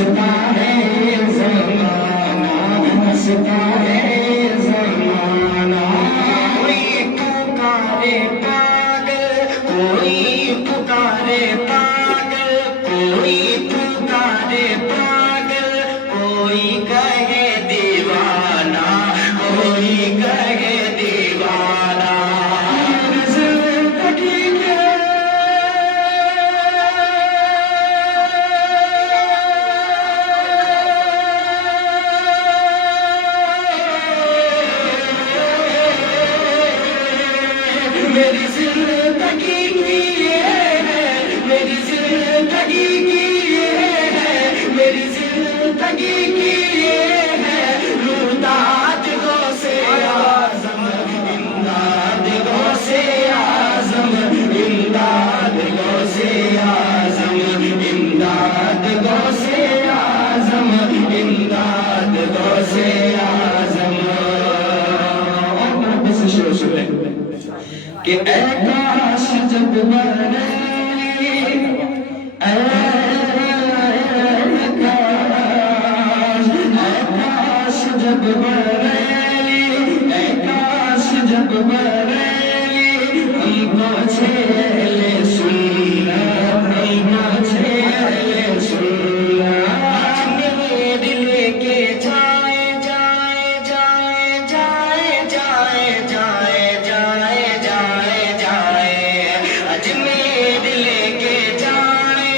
ہنستا ہے زمانہ، ہنستا ہے زمانہ، کوئی پکارے پاگل، کوئی پکارے پاگل، کوئی پکارے پاگل، کوئی کہے دیوانہ، کوئی کہے دیوانہ، زندگی کے میری زندگی کی یہ ہے، میری زندگی کی یہ ہے، میری زندگی کی یہ ہے، امداد غوث اعظم، امداد غوث اعظم، امداد غوث اعظم، امداد غوث اعظم، امداد غوث اعظم۔ اور سے شروع سنیں کہ اے کاش جب بنے، اے کاش جب بنے، اے کاش جب بنے، ہم کو چھیلے سننا، ہم کو چھیلے سننا، میرے لے کے جائے جائے جائے جائے جائے جائے جائے جائے جائے، اجمیر لے کے جائے،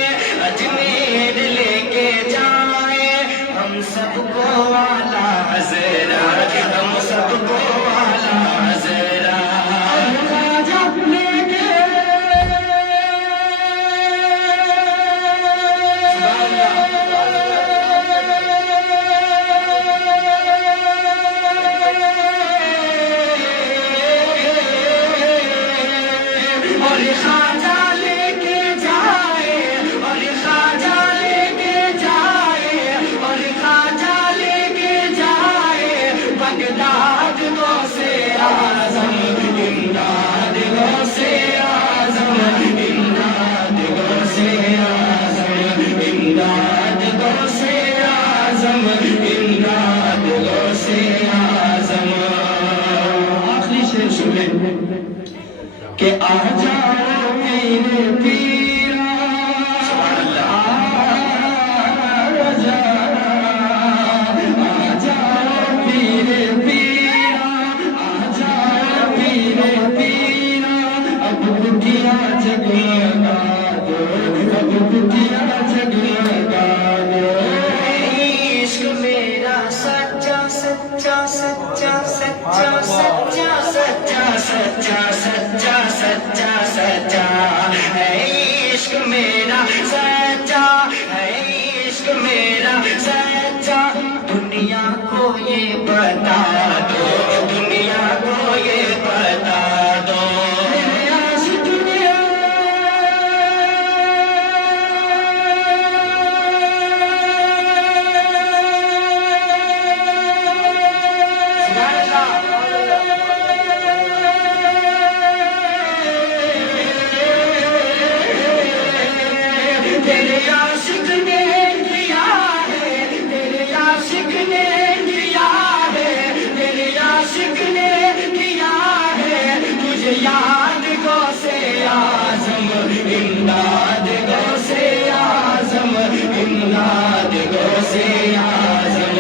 اجمیر لے کے جائے، ہم سب کو والا حضرات، ہم سب کو والا حضرات، راجہ لے کے اور خواجہ لے کے جائے، اور خواجہ لے کے جائے، اور خواجہ لے کے جائے، بغداد غوث اعظم، امداد غوث اعظم، امداد غوث اعظم، امداد غوث اعظم، امداد غوث اعظم۔ آخری شعر سنیں کہ آ جاؤ میرے پیرا، آ جاؤ میرے پیرا، آ جاؤ میرے پیرا، اب بٹیا جگمگا دو، اب بٹیا جگمگا دو، عشق میرا سچا سچا سچا سچا سچا سچا سچا سچا سچا سچا ہے، عشق میرا سچا ہے، عشق میرا سچا، دنیا کو یہ بتا دو، دنیا کو یہ بتا دو، میرے عاشق دنیا تیرے عاشق نے دیا ہے، تیرے عاشق نے دیا ہے، تیرے عاشق نے دیا ہے، تجھے یاد غوث اعظم، امداد غوث اعظم، امداد غوث اعظم،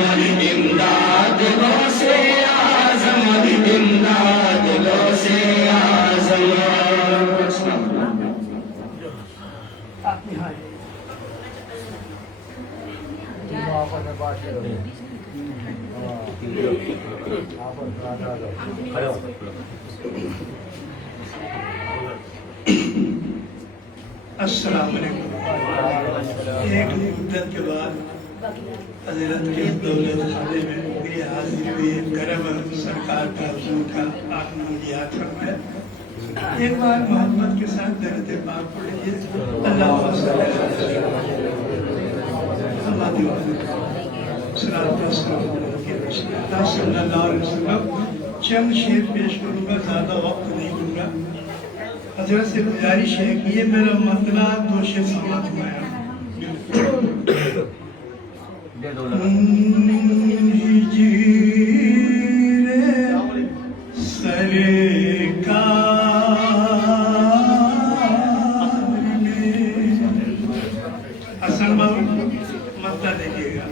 امداد غوث اعظم، امداد غوث اعظم۔ السلام علیکم۔ ایک مدت کے بعد حضرت کے دولت خانے میں میری حاضری ہوئی، کرم سرکار کا حضور کا آپ نے مجھے یاد فرمایا۔ ایک بار محبت کے ساتھ درود پاک پڑھ لیجیے، اللہم صلی اللہ علیہ وسلم۔ چند شعر پیش کروں گا، زیادہ وقت نہیں دوں گا۔ حضرت سے گزارش ہے کہ یہ میرا مطلع دو شعر سمجھ میں آیا۔ حسن بابو متا دیکھیے گا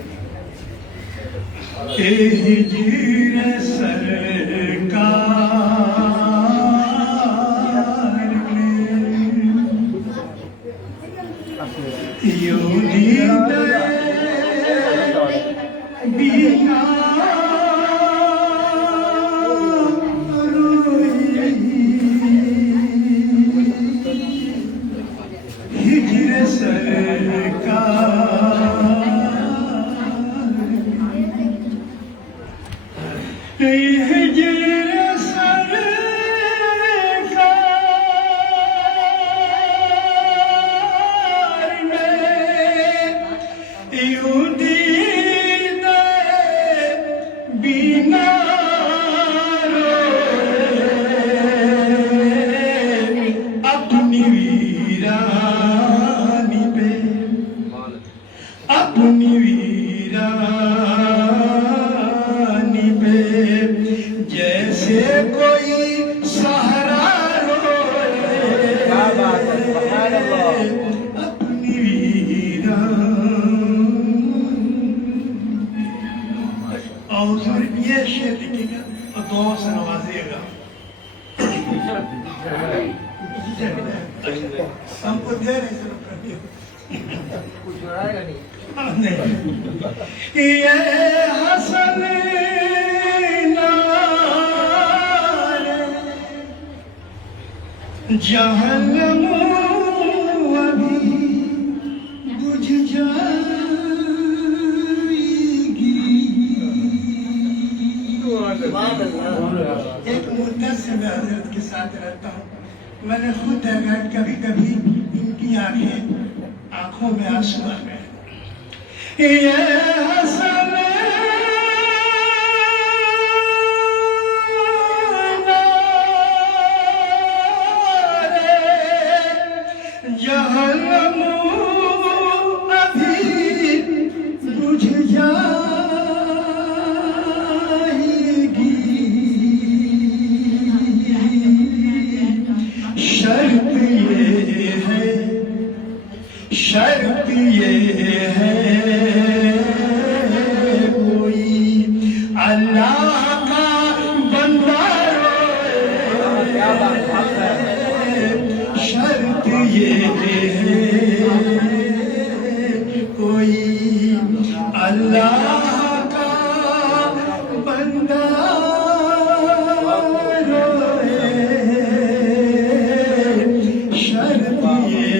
ہجیر سرکار میں یوں دید بینا ہجر سرکار ہجر سرکار میں یوں دید بینا اپنی ویرانی پہ اپنی ویرانی پہ جیسے کوئی سہارا روئے اپنی ویرانی اور یہ شعر لکھے گا اور دعا سے نوازیے گا ہم کو دے رہے یہ حسن جہنم ابھی بجھ جائے گی ایک مدت سے میں حضرت کے ساتھ رہتا ہوں میں نے خود دیکھا کبھی کبھی ان کی آنکھوں میں آنسو آ گئے یہ حسن جہنم ابھی بجھ جائے گی شرط یہ ہے کوئی اللہ کا بندہ روئے شرط یہ ہے کوئی اللہ کا بندہ روئے شرط یہ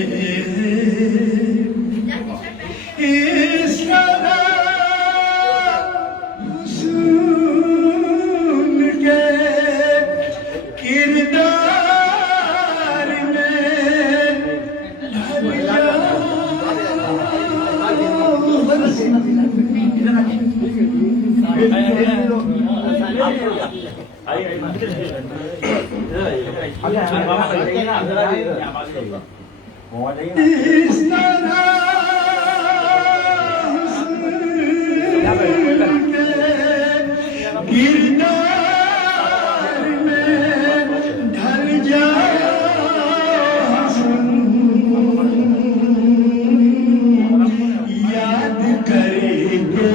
اس طرح حسن کے کردار میں ڈھل اس طرح کردار میں ڈھل جائے حسن یاد کریں گے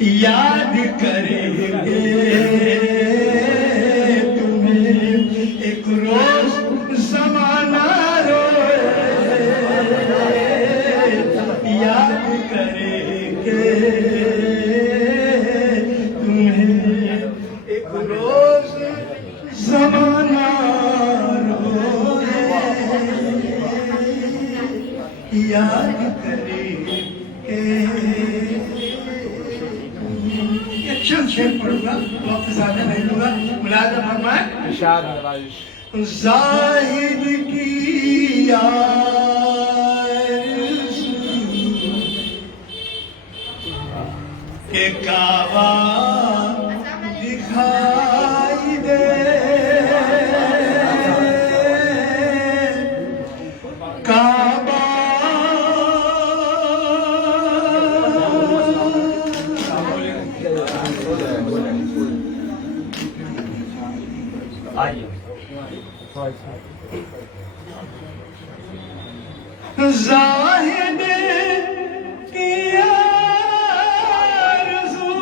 یاد کریں گے تمہیں ایک روز زمانہ یاد کریں گے تمہیں ایک روز زمانہ روئے یاد کریں گے چند شعر پڑھوں گا وقت زیادہ نہیں لوں گا ملاحظہ فرمائیں زاہد کی کہ کعبہ دکھائی دے کعبہ زاہد کی آرزو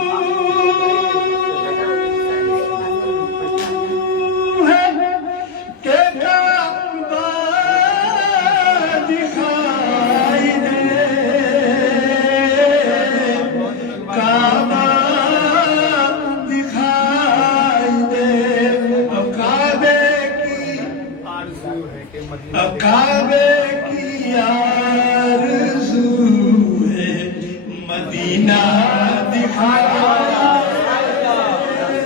ہے کہ کعبہ دکھائی دے، کعبہ دکھائی دے، کعبے کی کعبے کی آرزو ہے مدینہ دکھائی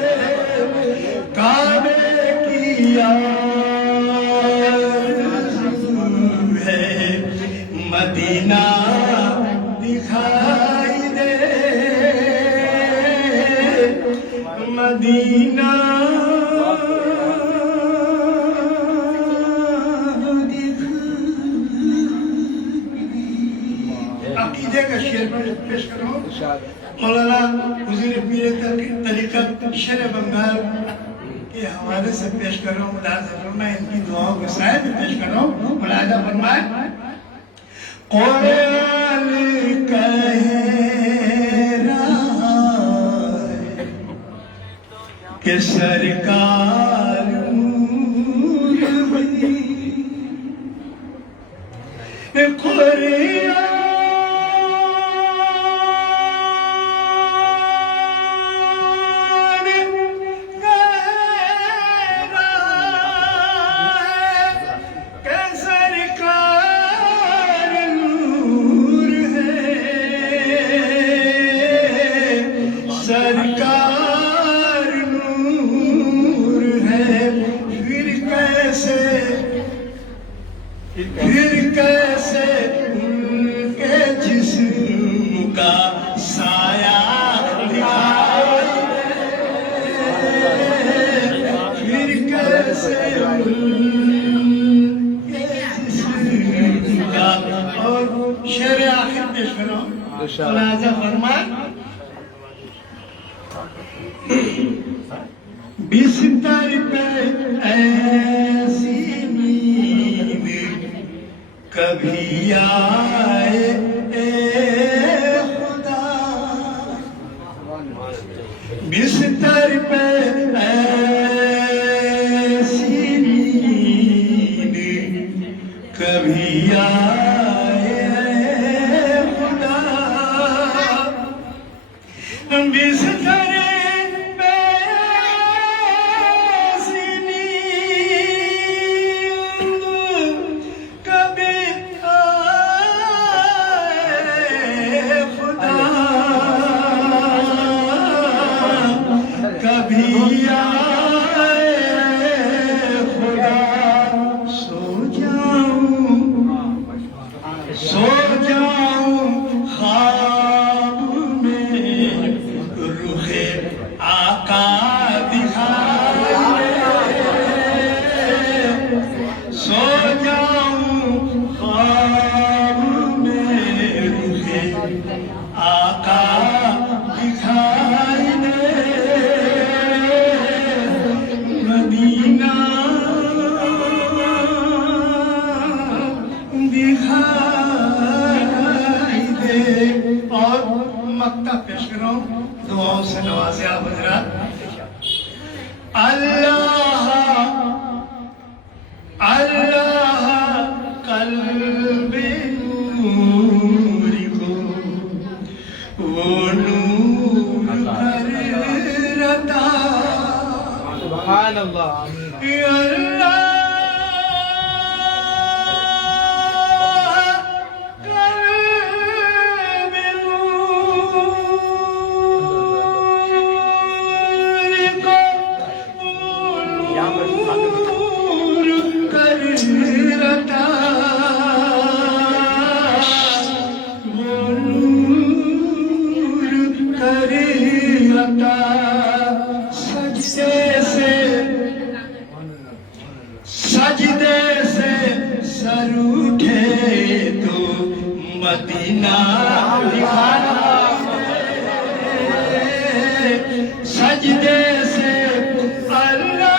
دے، کعبے کی آرزو ہے مدینہ دکھائی دے، مدینہ عقیدے کا شعر پیش کرو مولانا وزیر پیر طریقت شیر بنگال کے حوالے سے پیش کرو، ملاحظہ فرمائے، ان کی دعاؤں کے سائے میں پیش کرو، ملاحظہ فرمائے۔ قرآن کہہ رہا ہے کہ سرکار نور ہوئی، قرآن سرکار نور ہے، پھر کیسے ان کے جسم کا سایہ دکھائی دے، پھر کیسے ان کے جسم کا، اور شعر آخر پیش کرو، ملاحظہ فرمائے۔ بستر پہ ایسی نیند کبھی آئے اے خدا، بستر پہ ایسی نیند کبھی آئے اے خدا، بستر کبھی آئے خدا، سو جاؤں خواب میں رخ آقا دکھائے، سو جاؤں خواب میں رخ آقا دکھائی دے، مدینہ دکھائی دے، اور مکتب پیش کرو، دعاؤں سے نوازے آپ حضرات۔ اللہ اللہ قلب نور کو وہ نور کر رتا، سبحان اللہ، یا اللہ قلب نور کو نور کر رتا، وہ نور کر رتا، سجدے سے سر اٹھے تو مدینہ دکھانا، سجدے سے اللہ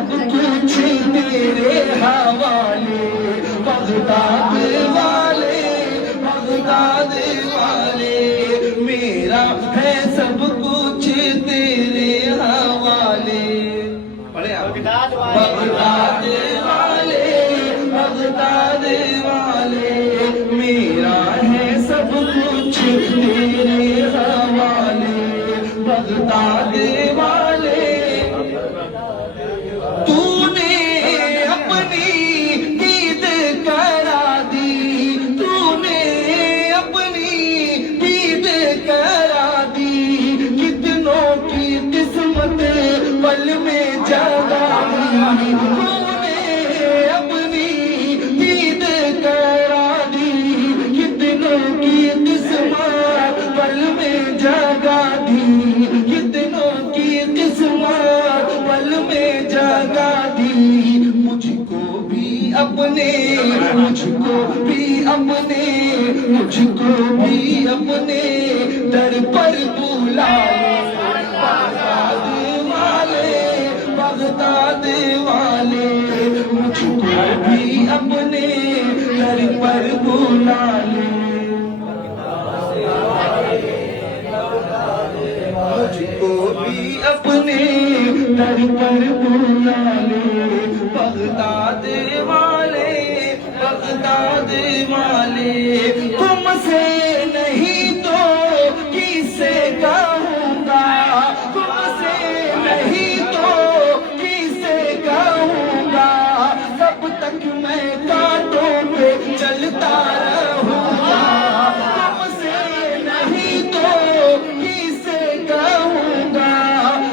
سب کچھ تیرے حوالے بغداد والے بغداد والے میرا ہے سب کچھ تیرے حوالے پڑھے آپ بغداد والے بغداد والے میرا ہے سب کچھ تیرے حوالے بغداد والے تو نے اپنی دید کرا دی تو نے اپنی دید کرا دی کتنوں کی قسمت پل میں جگا دی تو نے اپنی دید کرا دی کتنوں کی قسمت پل میں جگا دی کتنوں کی قسمت پل میں جگا دی مجھ کو بھی اپنے مجھ کو بھی اپنے مجھ کو بھی اپنے در پر بلا بغداد والے بغداد والے مجھ کو بھی اپنے در پر بلا لے مجھ کو بھی اپنے در پر بلا لے بغداد والے بغداد والے تم سے نہیں تو کس سے کہوں گا تم سے نہیں تو کس سے کہوں گا کب تک میں کانٹوں پہ چلتا رہوں گا تم سے نہیں تو کس سے کہوں گا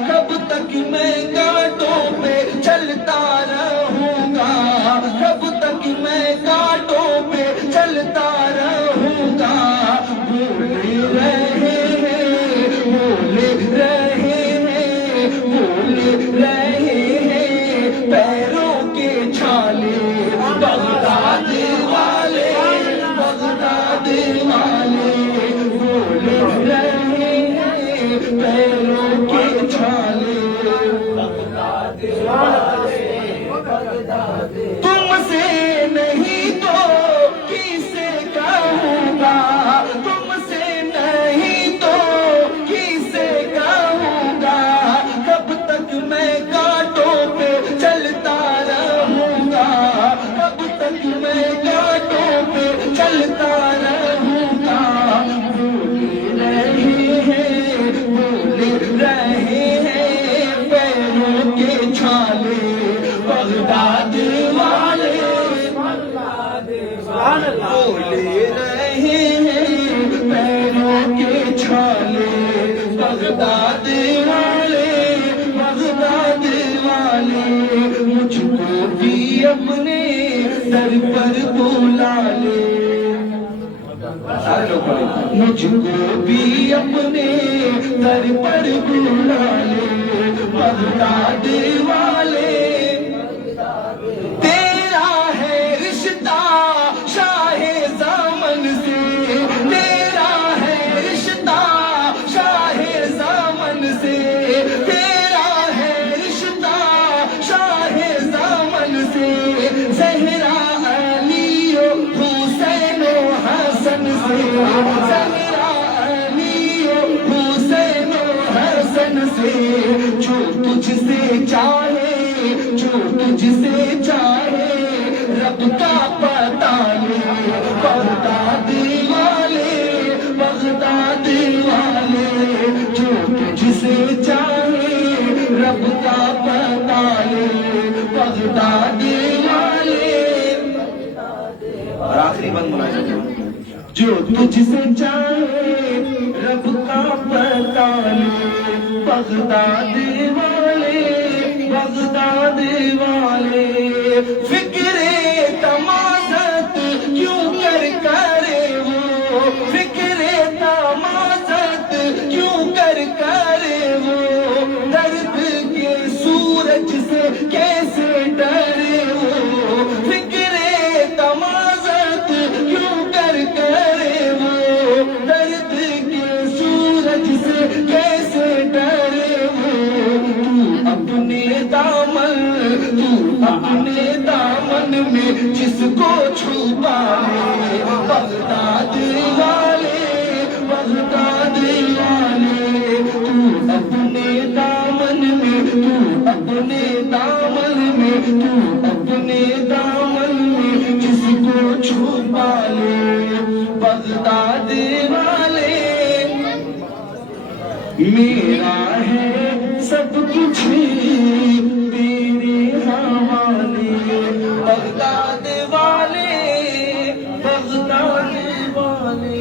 کب تک میں کانٹوں پہ چلتا رہوں گا کب تک میں کانٹوں پہ چلتا رہوں گا بھول رہے ہیں بھول رہے ہیں بھول رہے ہیں پیروں کے چھالے بغداد والے بغداد والے بھول رہے ہیں پیروں کے چھالے تم سے نہیں تو کس سے کہوں گا تم سے نہیں تو کس سے کہوں گا کب تک میں کانٹوں پہ چلتا رہوں گا کب تک میں کانٹوں پہ چلتا رہوں گا بھول رہے ہیں بھول رہے ہیں پیروں کے چھالے بغداد والے بھول رہے ہیں پیروں کے چھالے بغداد والے بغداد والے مجھ کو بھی اپنے در پر بلا لے مجھ کو بھی اپنے در پر بلا لے بغداد والے تیرا ہے رشتہ شاہ زامن سے تیرا ہے رشتہ شاہ زامن سے تیرا ہے رشتہ شاہ زامن سے زہرا علی و حسین و حسن سے زہرا علی و حسین و حسن سے جو تجھ سے چاہے جو تجھ سے چاہے رب کا پتہ لے بغداد والے بغداد والے جو تجھ سے چاہے رب کا پتہ لے بغداد والے اور آخری بند بنایا جو تجھ سے چاہے رب کا پتہ لے بغداد والے بغداد والے فکر تمازت کیوں کرے وہ فکر تمازت کیوں کرے وہ درد کے سورج سے کیسے ڈرے وہ فکر تمازت کیوں کرے وہ درد کے سورج سے کیسے ڈرے وہ تو اپنے دامن اپنے دامن میں جس کو چھپا لے بغداد والے بغداد والے تو اپنے دامن میں تو اپنے دامن میں تو اپنے دامن میں جس کو چھپا لے بغداد والے میرا ہے سب کچھ تیرے حوالے بغداد والے بغداد والے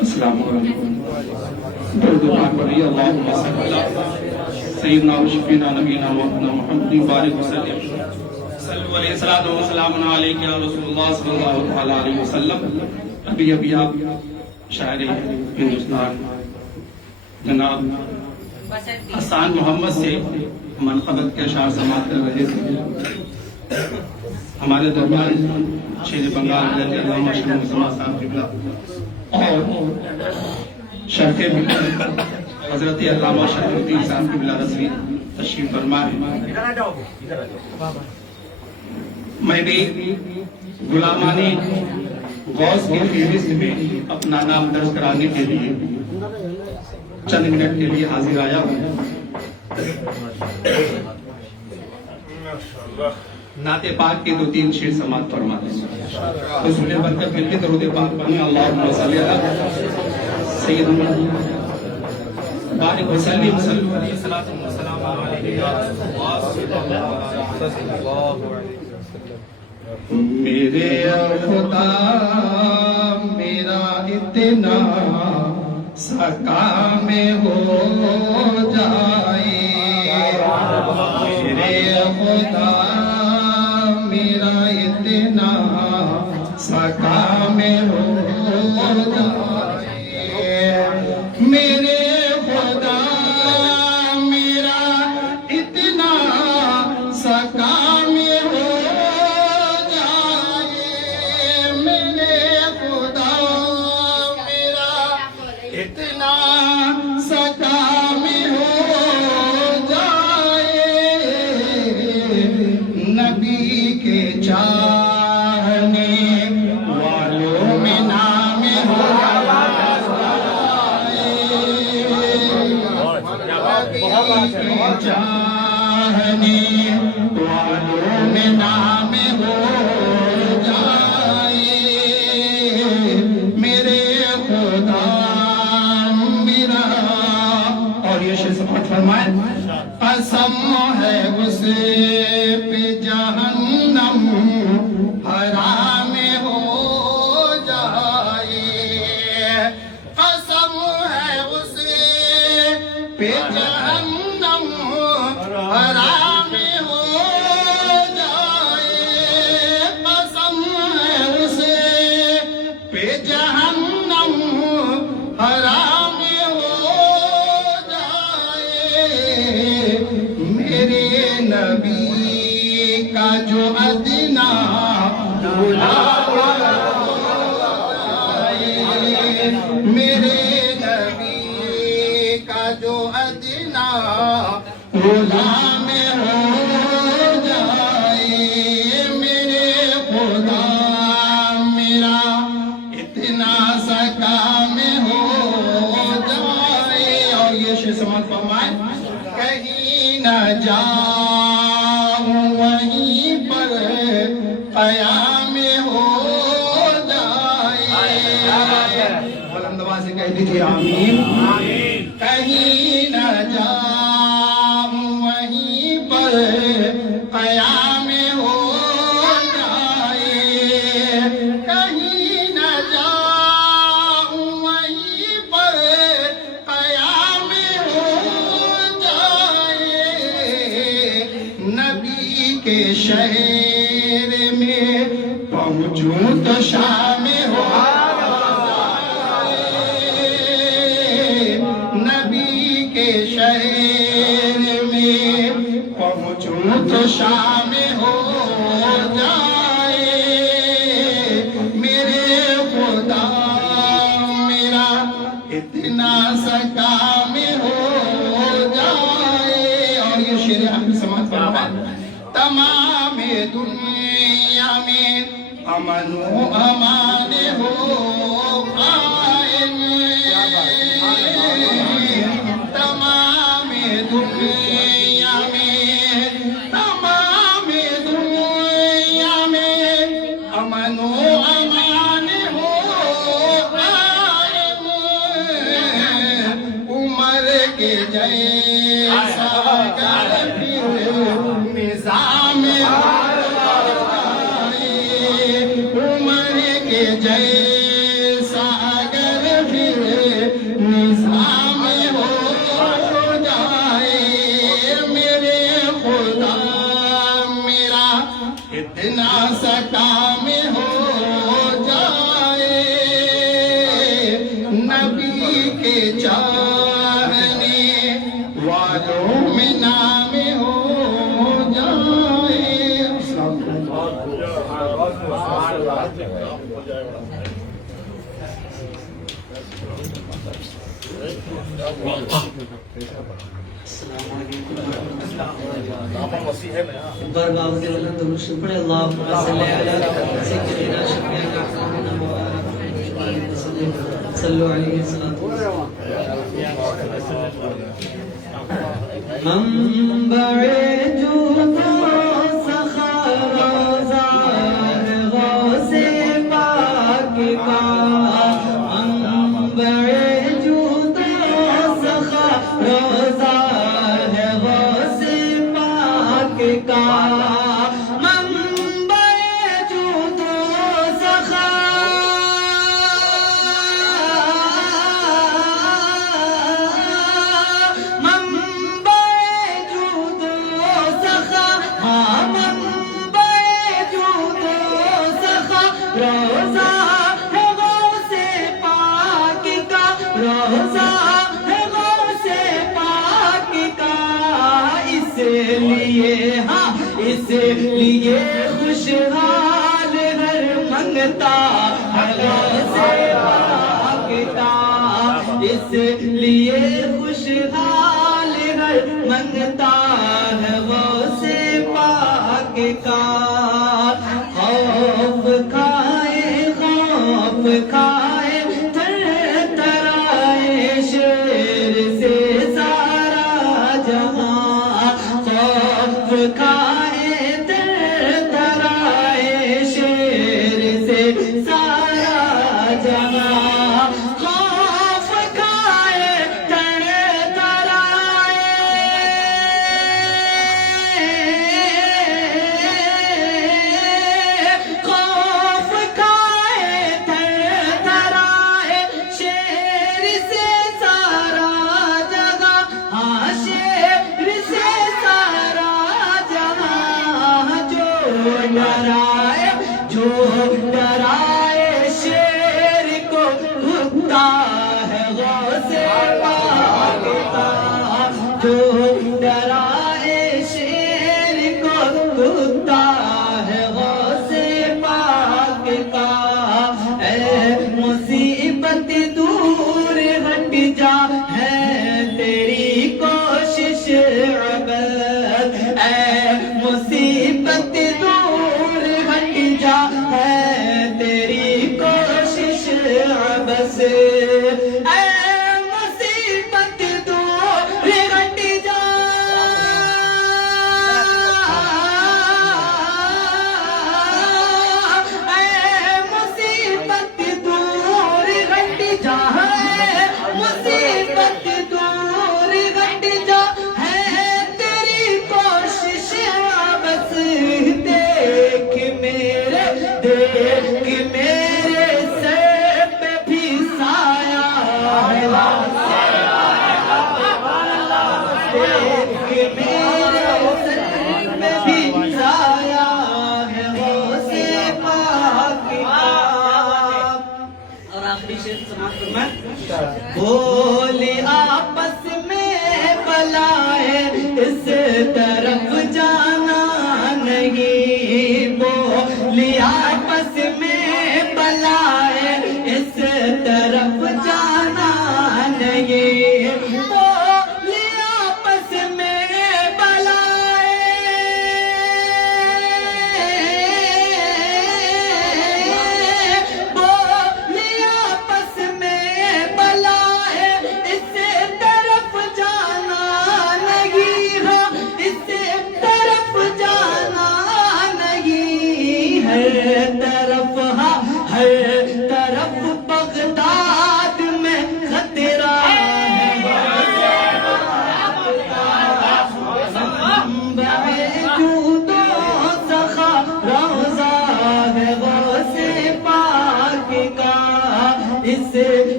السلام علیکم درود پاک پڑھیے اللہم صلی علی سیدنا و شفینا نبینا مولانا محمد بارک وسلم صلو علیہ الصلوۃ والسلام علیک یا رسول اللہ صلی اللہ علیہ وسلم. ابھی آپ شاعر ہندوستان جناب حسان محمد سے منقبت کے اشعار سماعت کر رہے تھے. ہمارے درمیان شیر بنگال علامہ شاہ مسلم صاحب قبلہ اور شرح حضرت علامہ شاہ الدین صاحب قبلہ رضوی تشریف فرما ہے. میں بھی غلامان غوث کی فہرست میں اپنا نام درج کرانے کے لیے چند منٹ کے لیے حاضر آیا ہوں. نعت پاک کے 2-3 شعر سماعت فرماتے ہیں. حضور برکت مل کے درود پاک پڑھیں. اللہم صلی علی سیدنا بارک وسلم صلو علیہ السلام علیہ یا رسول اللہ صلی اللہ علیہ وسلم. میرے خدا میرا اتنا سا کام ہو جائے میرے خدا میرا اتنا سا کام ہو جائے میرے خدا میرا اتنا سا کام ہو جائے میرے خدا میرا اتنا سا کام ہو جائے نبی کے چاہنے والوں میں نام ہو چاہنے والوں میں نام ہو جائے میرے خدا میرا. اور یہ شعر سماعت فرمائیں. قسم ہے اس پہ جہنم حرام ہو جائے قسم ہے اس پہ جہنم حرام ہو جائے قسم ہے اس پہ جہنم حرام ہو جائے میرے نبی کا جو ادنا غلام میرے نبی کا جو ادنا غلام ہو جائے میرے خدا میرا اتنا سا کام ہو جائے. اور یہ شعر سماعت فرمائیں. کہیں نہ جاؤں وہیں پر قیام ہو جائے بلند آواز سے کہہ دیجیے آمین. کہیں نہ جاؤں وہیں پر قیام ہو جائے کہیں نہ جاؤں وہیں پر قیام ہو جائے نبی کے شہر میں پہنچوں تو شام ہو نبی کے شہر میں تو شامل ہو جائے میرے خدا میرا اتنا سکام ہو جائے. اور یہ شعر آپ کی سماعت فرمائیں. تمام دنیا میں امن و امان ہو قائم. تمام دنیا میں تمام دنیا میں امن و امان ہو قائم. عمر کے جیسا گر پھر نظام عمر کے جیسا اگر پھر نظام ہو جائے میرے خدا میرا اتنا سا کام ہو جائے. نبی کے چاہنے والوں میں نام ہو جائے. السلام علیکم. بار بار کے اللہ درود شریف پڑھے. اللہم صلی علی سیدنا شفیعنا حبیبنا مولانا صلو علیہ وسلم. منبع جود و سخا روضہ غوث پاک کا. منبع جود و سخا روضہ غوث پاک کا. منبع جود و سخا روزہ ہے غوث پاک کا. روزہ ہے غوث پاک کا. اس لیے ہاں اس لیے خوشحال ہر منگتا ہے غوث پاک کا. اس لیے خوشحال ہر منگتا ہے غوث پاک کا. خوف کھائے تھر ترائے شیر سے سارا جہاں. خوف کھائے تھر ترائے شیر سے سارا جہاں. خوف کھائے تھر ترائے جو ڈرائے شیر کو کتا ہے غوث پاک کا. جو ڈرائے شیر کو کتا ہے غوث پاک کا. اے مصیبت دور ہٹ جا ہے تیری کوشش عبد. اے مصیبت دور ہٹ جا ہے تیری کوشش بس. اے مصیبت دور ہٹ جا اے مصیبت دور ہٹ جا ہے مصیبت دور ہٹ جا ہے تیری کوشش بس. دیکھ میرے سر پہ بھی سایہ ہے. دیکھ میرے سر پہ بھی سایہ ہے غوث پاک کا. اور آخری شعر سماعت فرمائیں. بولے آپس میں بلائے اس طرف جانا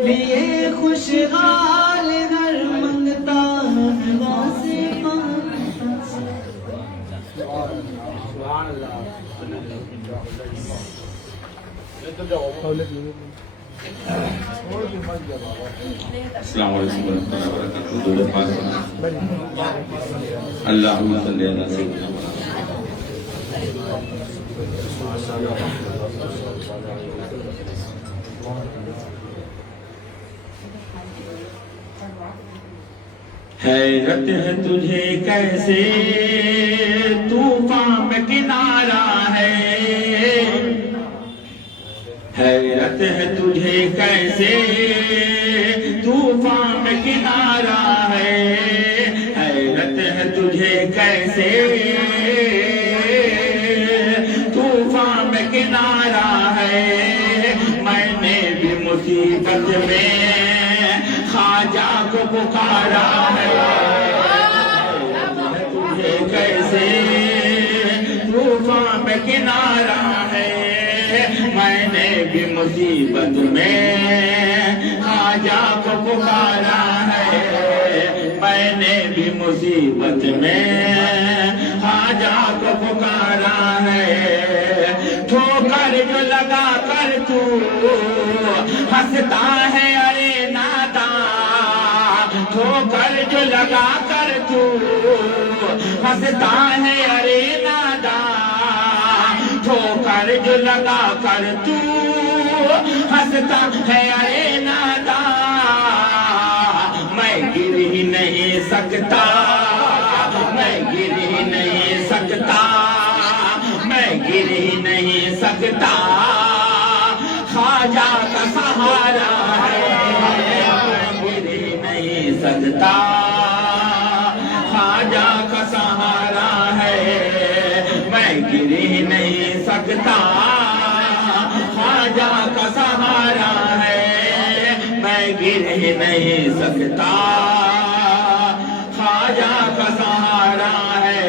لیے خوشحال گھر منگتا ہے غوث پاک۔ السلام علیکم ورحمۃ اللہ وبرکاتہ۔ درود پاک اللہم صلی علی سیدنا حیرت ہے تجھے کیسے طوفان میں کنارہ ہے، حیرت ہے تجھے کیسے طوفان میں کنارہ ہے، حیرت ہے تجھے کیسے طوفان میں کنارہ ہے، میں نے بھی مصیبت میں خواجہ کو پکارا ہے، تجھے کیسے طوفان میں کنارہ ہے، میں نے بھی مصیبت میں خواجہ کو پکارا ہے، میں نے بھی مصیبت میں خواجہ کو پکارا ہے، ٹھوکر جو لگا کر تو ہنستا ہے ارے نادان، ٹھوکر جو لگا کر تو ہنستا ہے ارے نادان، ٹھوکر جو لگا کر تو ہنستا ہے ارے نادان، میں گر ہی نہیں سکتا، میں گر ہی نہیں سکتا، میں گر ہی نہیں سکتا، خواجہ کا سہارا ہے، میں گر ہی نہیں سکتا، خواجہ کا سہارا ہے، میں گر ہی نہیں سکتا، خواجہ کا سہارا ہے، میں گر ہی نہیں سکتا، خواجہ کا سہارا ہے،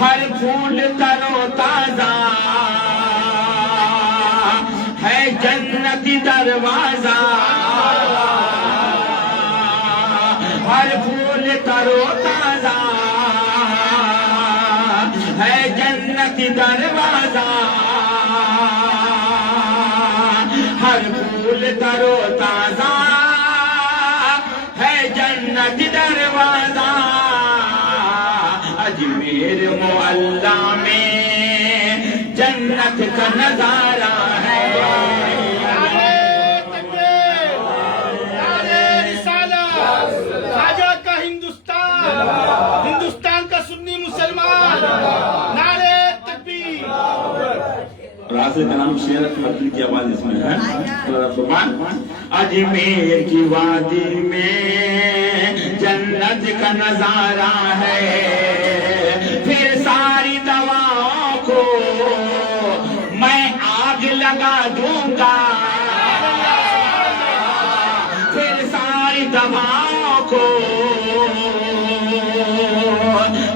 ہر پھول تر و تازہ ہے جنتی دروازہ، ہر پھول تر و تازہ ہے جنتی دروازہ، ہر پھول تر و تازہ ہے جنتی دروازہ، اجمیر معلیٰ میں جنت کا نظارہ ہے، خواجہ کا ہندوستان، ہندوستان کا سنی مسلمان، نعرے تکبیر۔ راسل کا نام شیر مدنی کی آواز اس میں ہے، اجمیر کی وادی میں جنت کا نظارہ ہے، پھر ساری دواؤں کو میں آگ لگا دوں گا، پھر ساری دواؤں کو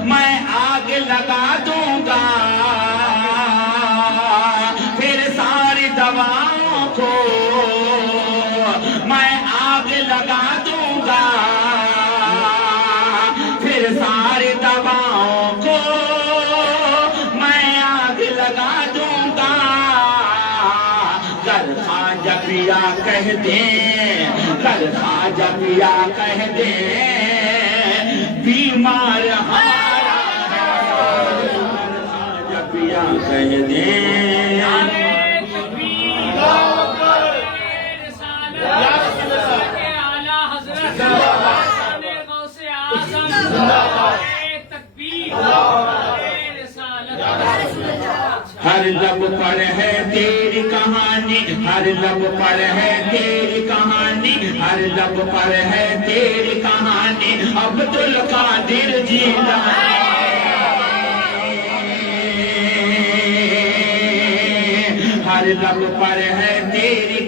میں آگ لگا دوں گا، پھر ساری دواؤں کو میں آگ لگا دوں گا، پھر ساری دواؤں کو میں آگ لگا دوں گا، کر خواجہ پیا کہہ دیں، کر خواجہ پیا کہہ دیں، بیمار ہمارا ہے، کر خواجہ پیا کہہ دیں، ہر لب پر ہے تیری کہانی، ہر لب پر ہے تیری کہانی، ہر لب پر ہے تیری کہانی، عبدالقادر جیلانی، ہر لب پر ہے تیری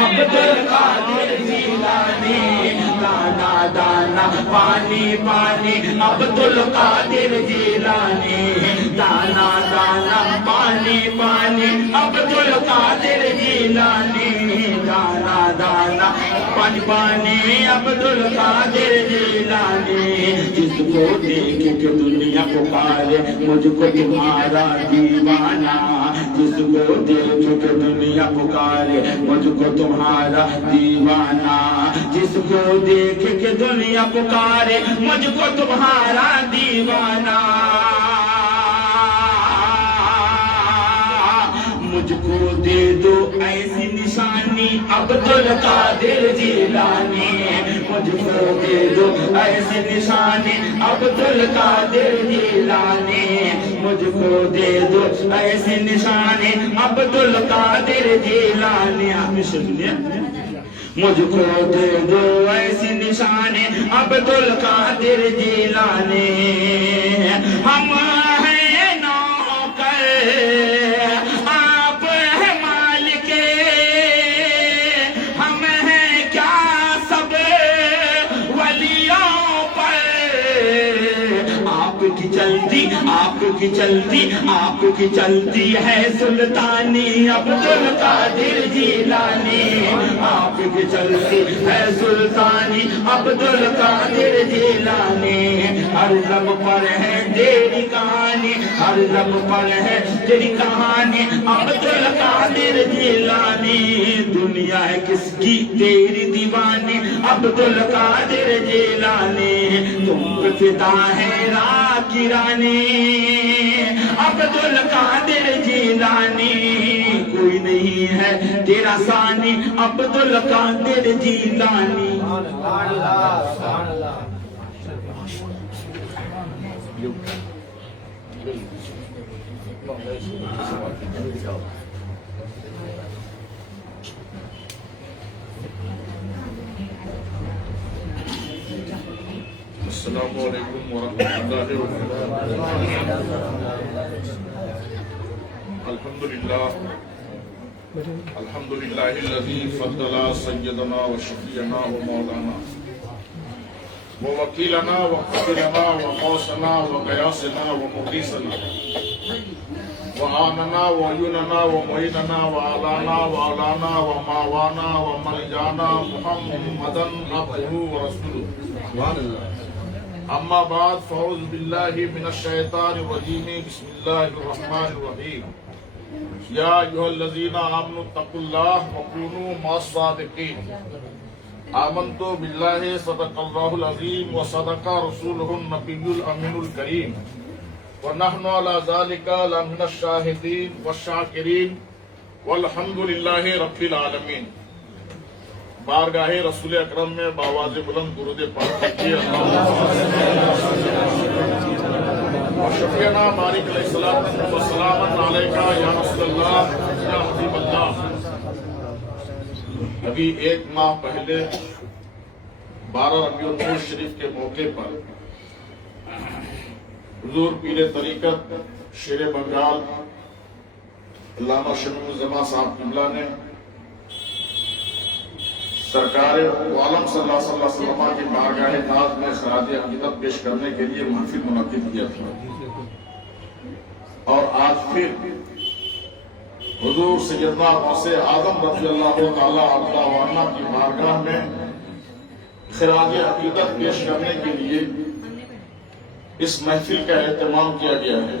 عبد القادر جیلانی دانا دانا پانی پانی عبد القادر جیلانی دانا دانا پانی پانی عبد القادر جیلانی دانا دانا پانی پانی عبد القادر جیلانی جس کو دیکھ کے دنیا پکارے مجھ کو تمہارا دیوانہ جس کو دیکھ کے دنیا پکارے مجھ کو تمہارا دیوانہ جس کو دیکھ کے دنیا پکارے مجھ کو تمہارا دیوانہ مجھ کو دے دو ایسی نشانی عبد القادر جیلانی مجھ کو دے دو ایسی نشانی عبد القادر جیلانی مجھ کو دے دو ایسی نشانی عبد القادر جیلانی آپ نے سنیا مجھ کو دے دو ایسی نشانی عبد القادر جیلانی ہم ہیں نوکر آپ کی چلتی آپ کی چلتی ہے سلطانی عبد القادر جیلانی آپ کی چلتی ہے سلطانی عبد القادر جیلانی ہر لب پر ہے تیری کہانی ہر لب پر ہے تیری کہانی عبد القادر جیلانی دنیا ہے کس کی تیری دیوانی عبد القادر جیلانی تم پہ فدا ہے راہ کی رانی عبد القادر جیلانی کوئی نہیں ہے تیرا ثانی عبد القادر جیلانی السلام علیکم ورحمۃ اللہ وبرکاتہ۔ الحمدللہ الذی فضل سیدنا و شفیعنا و مولانا و وکیلنا و قدرنا و قوسنا و قیاسنا و مقیسنا و آننا و عیوننا و معیننا و علانا و علانا و ماوانا و ملجانا محمدا عبدہ و رسولہ اما بعد فاعوذ باللہ من الشیطان الرجیم بسم اللہ الرحمن الرحیم یا ایھا الذین آمنوا اتقوا اللہ وکونوا مع الصادقین آمنت باللہ صدق اللہ العظیم وصدق رسولہ النبی الامین الکریم ونحن علی ذلک لمن الشاہدین والشاکرین والحمد للہ رب العالمین۔ بارگاہ رسول اکرم میں باواز بلند درود پاک کیجیے اور شفیعنا مالک علیہ السلام و سلام علیکہ یا رسول اللہ یا حبیب اللہ۔ ابھی ایک ماہ پہلے 12 ربیع الاول شریف کے موقع پر حضور پیر طریقت شیر بنگال علامہ شمیم الزمان صاحب قبلہ نے سرکار عالم صلی اللہ علیہ وسلم کی بارگاہ ناز میں خراج عقیدت پیش کرنے کے لیے محفل منعقد کیا تھا، اور آج پھر حضور سیدنا غوث اعظم رضی اللہ تعالی عنہ کی بارگاہ میں خراج عقیدت پیش کرنے کے لیے اس محفل کا اہتمام کیا گیا ہے۔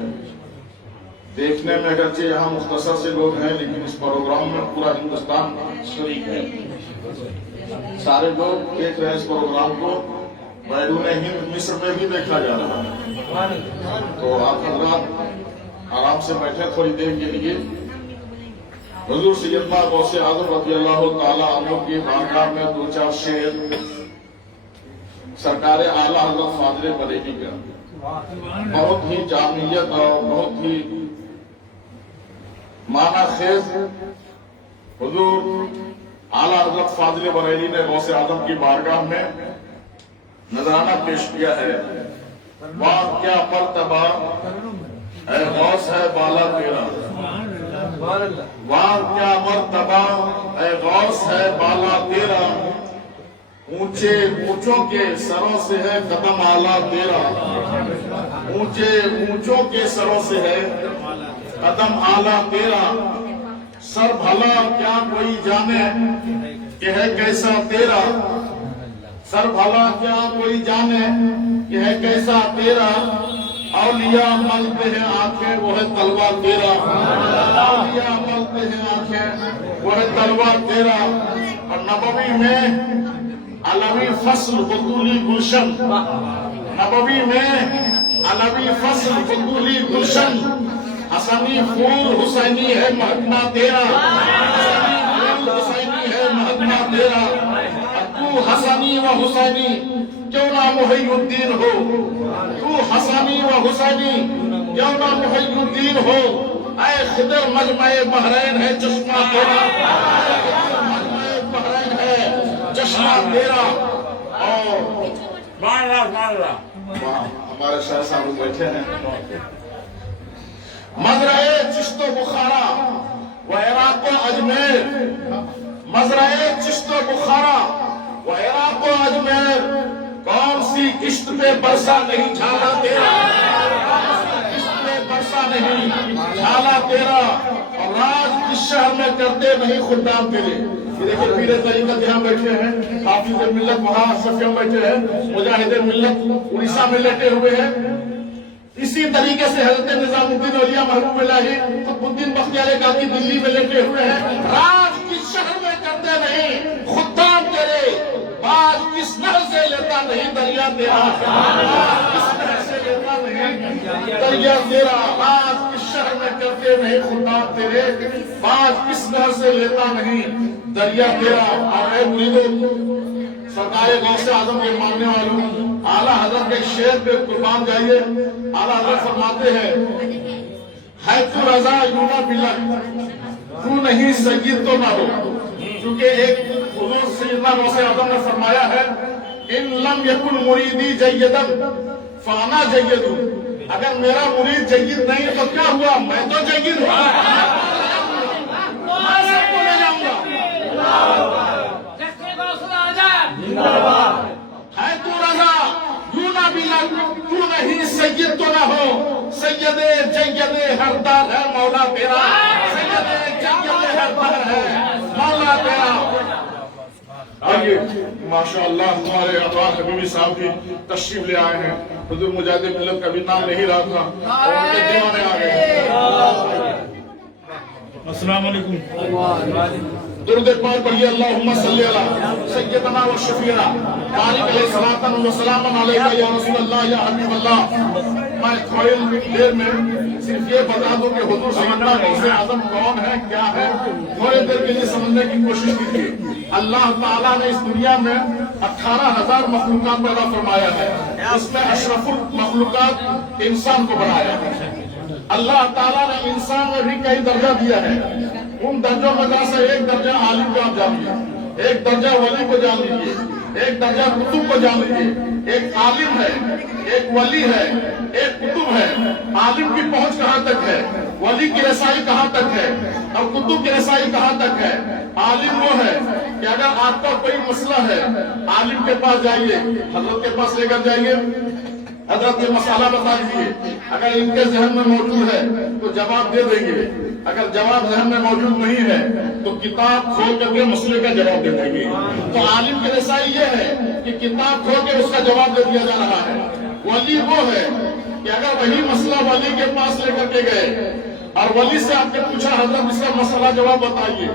دیکھنے میں اگرچہ یہاں مختصر سے لوگ ہیں، لیکن اس پروگرام میں پورا ہندوستان شریک ہے۔ سارے لوگ دیکھ رہے ہیں اس پروگرام کو، بیرون ہند مصر میں بھی دیکھا جا رہا ہے، تو آپ حضرات آرام سے بیٹھے تھوڑی دیر کے لیے۔ حضور سیدنا غوث اعظم رضی اللہ تعالی عنہ کی بارگاہ میں دو چار شعر سرکار اعلیٰ حضرت فاضل بریلوی کا بہت ہی جامعیت اور بہت ہی معنی خیز حضور اعلیٰ حضرت فاضل بریلوی نے غوث اعظم کی بارگاہ میں نذرانہ پیش کیا ہے۔ واہ کیا مرتبہ اے غوث ہے بالا تیرا، واہ کیا مرتبہ اے غوث ہے اونچے اونچوں کے سروں سے ہے قدم آلہ تیرا، اونچے اونچوں کے سروں سے ہے قدم آلہ تیرا، سر بھلا کیا کوئی جانے کہ ہے کیسا تیرا، سر بھلا کیا کوئی جانے کہ ہے کیسا تیرا، اولیاء ملتے ہیں آنکھیں وہ ہے تلوار تیرا، اولیاء ملتے ہیں آنکھیں وہ ہے تلوار تیرا، اور نبوی میں علوی فصل بطولی گلشن، نبوی میں علوی فصل بطولی گلشن، حسنی پھول حسینی ہے مہکنا تیرا، حسنی پھول حسینی ہے مہکنا تیرا، تو حسنی و حسینی کیوں نہ محی الدین ہو، تو حسنی و حسینی کیوں نہ محی الدین ہو، اے خضر مجمع بحرین ہے چشمہ تیرا، مجمع بحرین ہے چشمہ تیرا، اور ہمارے شاہ صاحب بیٹھے ہیں، مزرعے چشت و بخارا و عراق و اجمیر، مزرعے چشت و بخارا و عراق و اجمیر، کون سی کشت پہ برسا نہیں جھالا تیرا، کون سی کشت پہ برسا نہیں جھالا تیرا، اور راج کس شہر میں کرتے نہیں خدام تیرے۔ یہ دیکھیں پیر طریقت یہاں بیٹھے ہیں، حافظ ملت وہاں صفیوں بیٹھے ہیں، مجاہد ملت اڑیسہ میں لیٹے ہوئے ہیں، اسی طریقے سے حضرت نظام الدین اولیاء محبوب الہی قطب الدین بختیار کاکی دلی میں لیٹے ہوئے ہیں، راج کس شہر میں کرتے نہیں خدام تیرے، باز کس نہر سے لیتا نہیں دریا تیرا، کس نہر سے لیتا نہیں دریا تیرا، باز کس شہر میں کرتے نہیں خدام تیرے، باز کس نہر سے لیتا نہیں دریا تیرا۔ اور اے مریدو، سرکار غوث اعظم کے ماننے والوں، اعلیٰ حضرت کے شعر پہ قربان جائیے، اعلیٰ حضرت فرماتے ہیں ہے تو رضا یوں نہ بلک، تو نہیں سید تو نہ ہو، کیونکہ ایک حضور سیدنا غوث اعظم نے فرمایا ہے ان لم یکن مریدی جیدن فانا جید، اگر میرا مرید جید نہیں تو کیا ہوا، میں تو جید ہوں، میں سب کو لے جاؤں گا، ہے تو رضا یوں نہ بلک، تو نہیں سید تو نہ ہو، سید جید ہر در ہے مولا تیرا، سید جید ہر در ہے مولا تیرا۔ آئیے ماشاءاللہ ہمارے اطہار حبیبی صاحب بھی تشریف لے آئے ہیں، حضور مجاہد ملت کا بھی نام نہیں رہا تھا اور ان کے دیوانے آ گئے۔ السلام علیکم، درود پاک پڑھیے، اللہم صلی علی سیدنا و شفیعنا بارک علیہ الصلوۃ والسلام علیکہ یا رسول اللہ یا حبیب اللہ۔ میں تھوڑی دیر میں صرف یہ بتا دوں کہ حضور سیدنا غوث اعظم کون ہے، کیا ہے، تھوڑی دیر کے لیے سمجھنے کی کوشش کیجیے۔ اللہ تعالیٰ نے اس دنیا میں 18,000 مخلوقات پیدا فرمایا ہے، اس میں اشرف المخلوقات انسان کو بنایا ہے۔ اللہ تعالیٰ نے انسان میں بھی کئی درجہ دیا ہے، ان درجوں میں سے ایک درجہ عالم کو آپ جان لیجیے، ایک درجہ ولی کو جان لیجیے، ایک درجہ کتب کو جان لیجیے۔ ایک عالم ہے، ایک ولی ہے، ایک کتب ہے۔ عالم کی پہنچ کہاں تک ہے، ولی کی رسائی کہاں تک ہے، اور کتب کی رسائی کہاں تک ہے۔ عالم وہ ہے کہ اگر آپ کا کوئی مسئلہ ہے، عالم کے پاس جائیے، حضرت کے پاس لے کر جائیے، حضرت یہ مسئلہ بتا دیجیے، اگر ان کے ذہن میں موجود ہے تو جواب دے دیں گے، اگر جواب ذہن میں موجود نہیں ہے تو کتاب کھول کر کے مسئلے کا جواب دے دیں گے۔ تو عالم کی رسائی یہ ہے کہ کتاب کھول کے اس کا جواب دے دیا جا رہا ہے۔ ولی وہ ہے کہ اگر وہی مسئلہ ولی کے پاس لے کر کے گئے اور ولی سے آپ نے پوچھا حضرت اس کا مسئلہ جواب بتائیے،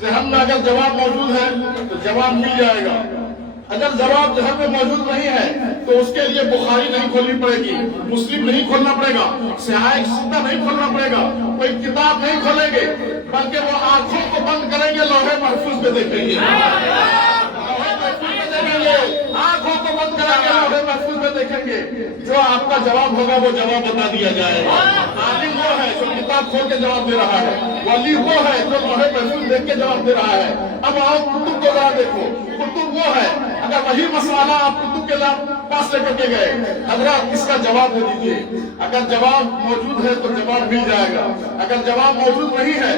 ذہن میں اگر جواب موجود ہے تو جواب مل جائے گا، اگر جواب ذہن میں موجود نہیں ہے تو اس کے لیے بخاری نہیں کھولنی پڑے گی، مسلم نہیں کھولنا پڑے گا، صحیح ستہ نہیں کھولنا پڑے گا، کوئی کتاب نہیں کھولیں گے، بلکہ وہ آنکھوں کو بند کریں گے، لوہے محفوظ پہ دیکھیں گے، آنکھوں کو بند کریں گے، لوہے محفوظ پہ دیکھیں گے، جو آپ کا جواب ہوگا وہ جواب بتا دیا جائے گا۔ عالم وہ ہے جو کتاب کھول کے جواب دے رہا ہے، ولی وہ ہے جو لوہے محفوظ دیکھ کے جواب دے رہا ہے۔ اب آؤ کتب کو ذرا دیکھو، کتب وہ ہے اگر وہی مسئلہ آپ کتب کے پاس لے کر کے گئے، حضرات اس کا جواب دے دیجیے، اگر جواب موجود ہے تو جواب مل جائے گا، اگر جواب موجود نہیں ہے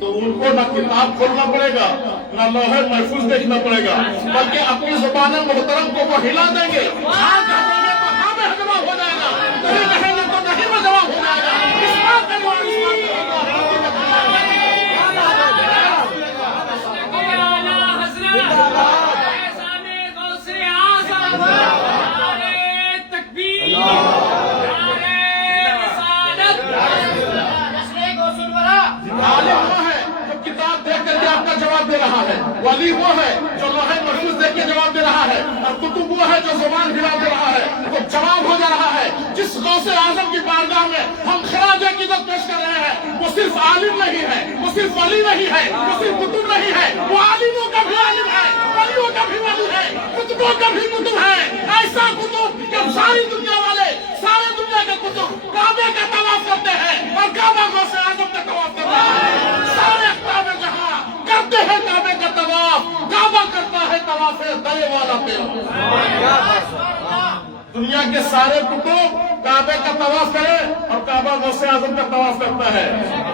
تو ان کو نہ کتاب کھولنا پڑے گا نہ لوہے محفوظ دیکھنا پڑے گا، بلکہ اپنی زبان محترم کو وہ ہلا دیں گے. ہاں کہتے ہیں تو ہاں میں جواب ہو جائے گا، نہیں کہیں گے تو نہیں میں جواب ہو جائے گا. اس بات کا جواب اس بات کا عالم وہ ہے جو کتاب دیکھ کر کے آپ کا جواب دے رہا ہے، ولی وہ ہے جو لوہے محفوظ دیکھ کے جواب دے رہا ہے، اور کتب وہ ہے جو زبان ہلا دے رہا ہے تو جواب ہو جا رہا ہے. جس غوث اعظم کی بارگاہ میں ہم خراج عقیدت پیش کر رہے ہیں، وہ صرف عالم نہیں ہے، وہ صرف ولی نہیں ہے، وہ صرف کتب نہیں ہے، وہ عالموں کا بھی عالم ہے، ولیوں کا بھی ولی ہے، کتبوں کا بھی کتب ہے. ایسا کتب کہ ساری دنیا والے، سارے دنیا کے کتب کعبے کا طواف کرتے ہیں اور کعبہ غوث اعظم کا طواف کرتا ہے. سارے اقطاب جہاں کرتے ہیں کعبے کا طواف، کعبہ کرتا ہے طواف دے والا پہ. دنیا کے سارے کتب کعبے کا طواف کرے اور کعبہ غوث اعظم کا طواف کرتا ہے.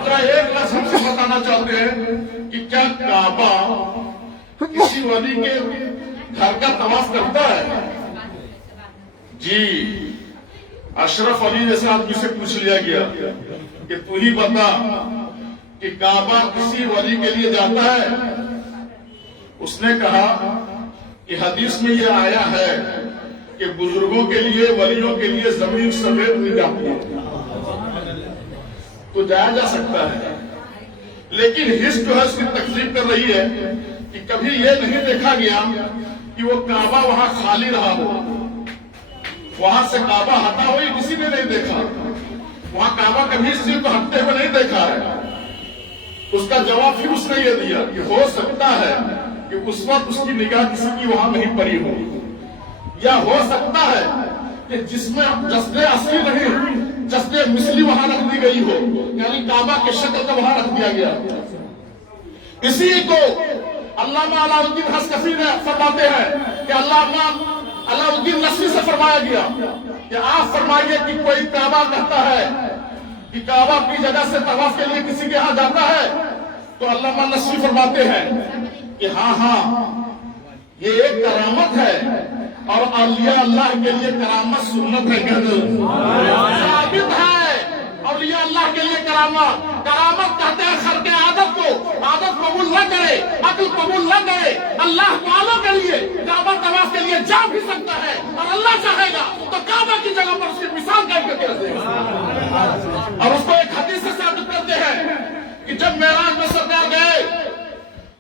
ذرا ایک لفظ ہم سے بتانا چاہتے ہیں کہ کیا کعبہ کسی ولی کے گھر کا طواف کرتا ہے؟ جی اشرف علی جیسے آدمی سے پوچھ لیا گیا کہ تو ہی بتا کہ کعبہ کسی ولی کے لیے جاتا ہے. اس نے کہا کہ حدیث میں یہ آیا ہے کہ بزرگوں کے لیے، ولیوں کے لیے زمین سفید ہوئی جاتی ہے، تو جایا جا سکتا ہے. لیکن حس جو ہے اس کی تکلیف کر رہی ہے کہ کبھی یہ نہیں دیکھا گیا کہ وہ کعبہ وہاں خالی رہا ہو، وہاں سے کعبہ ہٹا ہوئی کسی نے نہیں دیکھا، وہاں کعبہ کبھی اس چیز کو ہٹتے ہوئے نہیں دیکھا ہے. اس کا جواب پھر اس نے یہ دیا کہ ہو سکتا ہے کہ اس وقت اس کی نگاہ کسی کی وہاں نہیں پڑی ہو، یا ہو سکتا ہے کہ جس میں جسد اصلی نہیں، جسد مثلی وہاں رکھ دی گئی ہو، یعنی کعبہ کے شکل کا وہاں رکھ دیا گیا. اسی کو علامہ علاء الدین حسکفی نے فرماتے ہیں کہ علامہ علاء الدین نصری سے فرمایا گیا کہ آپ فرمائیے کہ کوئی کعبہ کہتا ہے کہ کعبہ کی جگہ سے طواف کے لیے کسی کے ہاں جاتا ہے، تو علامہ نصری فرماتے ہیں کہ ہاں یہ ایک کرامت ہے، اور اولیاء اللہ کے لیے کرامت سنت ہے، ثابت ہے. اولیاء اللہ کے لیے کرامت کہتے ہیں خلق عادت کو، عادت قبول نہ کرے، عقل قبول نہ کرے، اللہ والوں کے لیے کعبہ طواف کے لیے جا بھی سکتا ہے، اور اللہ چاہے گا تو کعبہ کی جگہ پر اس کی مثال قائم کر کے رکھ دے گا. اور اس کو ایک حدیث سے ثابت کرتے ہیں کہ جب معراج میں سرکار گئے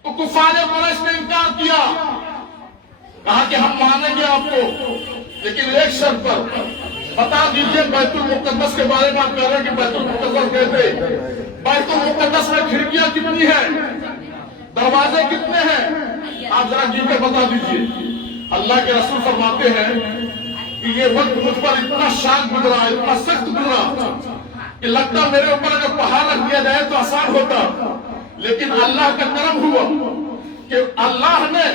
تو کفار قریش نے انکار کیا، کہا کہ ہم مانیں گے آپ کو لیکن ایک شرط پر، بتا دیجئے بیت المقدس کے بارے میں آپ کہہ رہے ہیں کہ بیت المقدس کہتے، بیت المقدس میں کھڑکیاں کتنی ہیں، دروازے کتنے ہیں، آپ ذرا جن کے بتا دیجئے. اللہ کے رسول فرماتے ہیں کہ یہ وقت مجھ پر اتنا شاق گزرا، اتنا سخت گزرا کہ لگتا میرے اوپر اگر پہاڑ رکھ دیا جائے تو آسان ہوتا، لیکن اللہ کا کرم ہوا کہ اللہ نے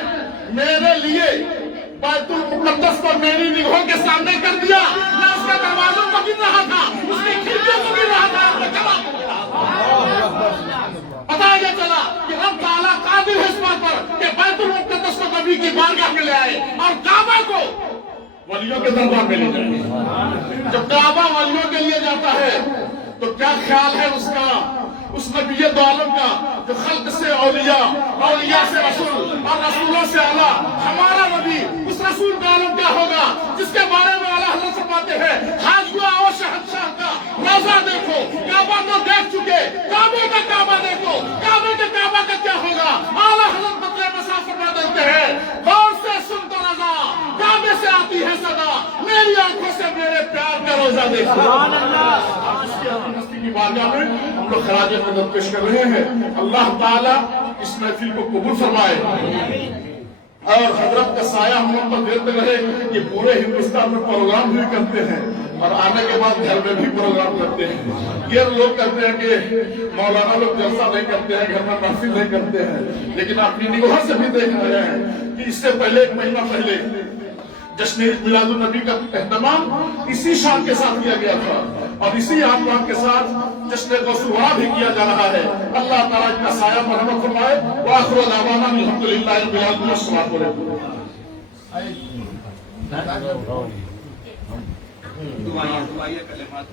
میرے لیے بیت المقدس کو میری نگاہوں کے سامنے کر دیا. میں اس کے دروازوں کو گر رہا تھا، اس کی کھڑکیوں کو گر رہا تھا، پتہ یہ چلا کہ رب تعالیٰ قادر ہے اس بات پر کہ بیت المقدس کو نبی کی بارگاہ میں لے آئے اور کعبہ کو ولیوں کے دربار میں لے جائے. جب کعبہ ولیوں کے لیے جاتا ہے تو کیا خیال ہے اس نبی دو عالم کا جو خلق سے اولیاء، اولیاء سے رسول اور رسولوں سے اعلیٰ ہمارا نبی، اس رسول کا عالم کیا ہوگا جس کے بارے میں اعلیٰ حضرت فرماتے ہیں حاج کو آؤ شہنشاہ کا روزہ دیکھو، کعبہ تو دیکھ چکے، کعبے کا کعبہ دیکھو، کعبے کے کعبہ کا کیا ہوگا. اعلیٰ حضرت مطلع مساف فرما دیتے ہیں غور سے سن تو رضا، کعبے سے آتی ہے صدا، میری آنکھوں سے میرے پیار کا روزہ دیکھو. کی بارگاہ میں ہم لوگ خراج عقیدت پیش کر رہے ہیں. اللہ تعالیٰ اس محفل کو قبول فرمائے اور حضرت کا سایہ ہم لوگ پر دیتے رہے. یہ پورے ہندوستان میں پروگرام بھی کرتے ہیں اور آنے کے بعد گھر میں بھی پروگرام کرتے ہیں. یہ لوگ کہتے ہیں کہ مولانا لوگ جلسہ نہیں کرتے ہیں، گھر میں محفل نہیں کرتے ہیں، لیکن اپنی نگاہ سے بھی دیکھ رہے ہیں کہ اس سے پہلے ایک مہینہ پہلے جشن میلاد النبی کا اہتمام اسی شان کے ساتھ کیا گیا تھا. اب اسی عنوان کے ساتھ جشن غوث بھی کیا جا رہا ہے. اللہ تعالیٰ کا سایہ مرحمت فرمائے. وآخر دعوانا الحمدللہ رب العالمین. السلام علیکم. دعائیں کلمات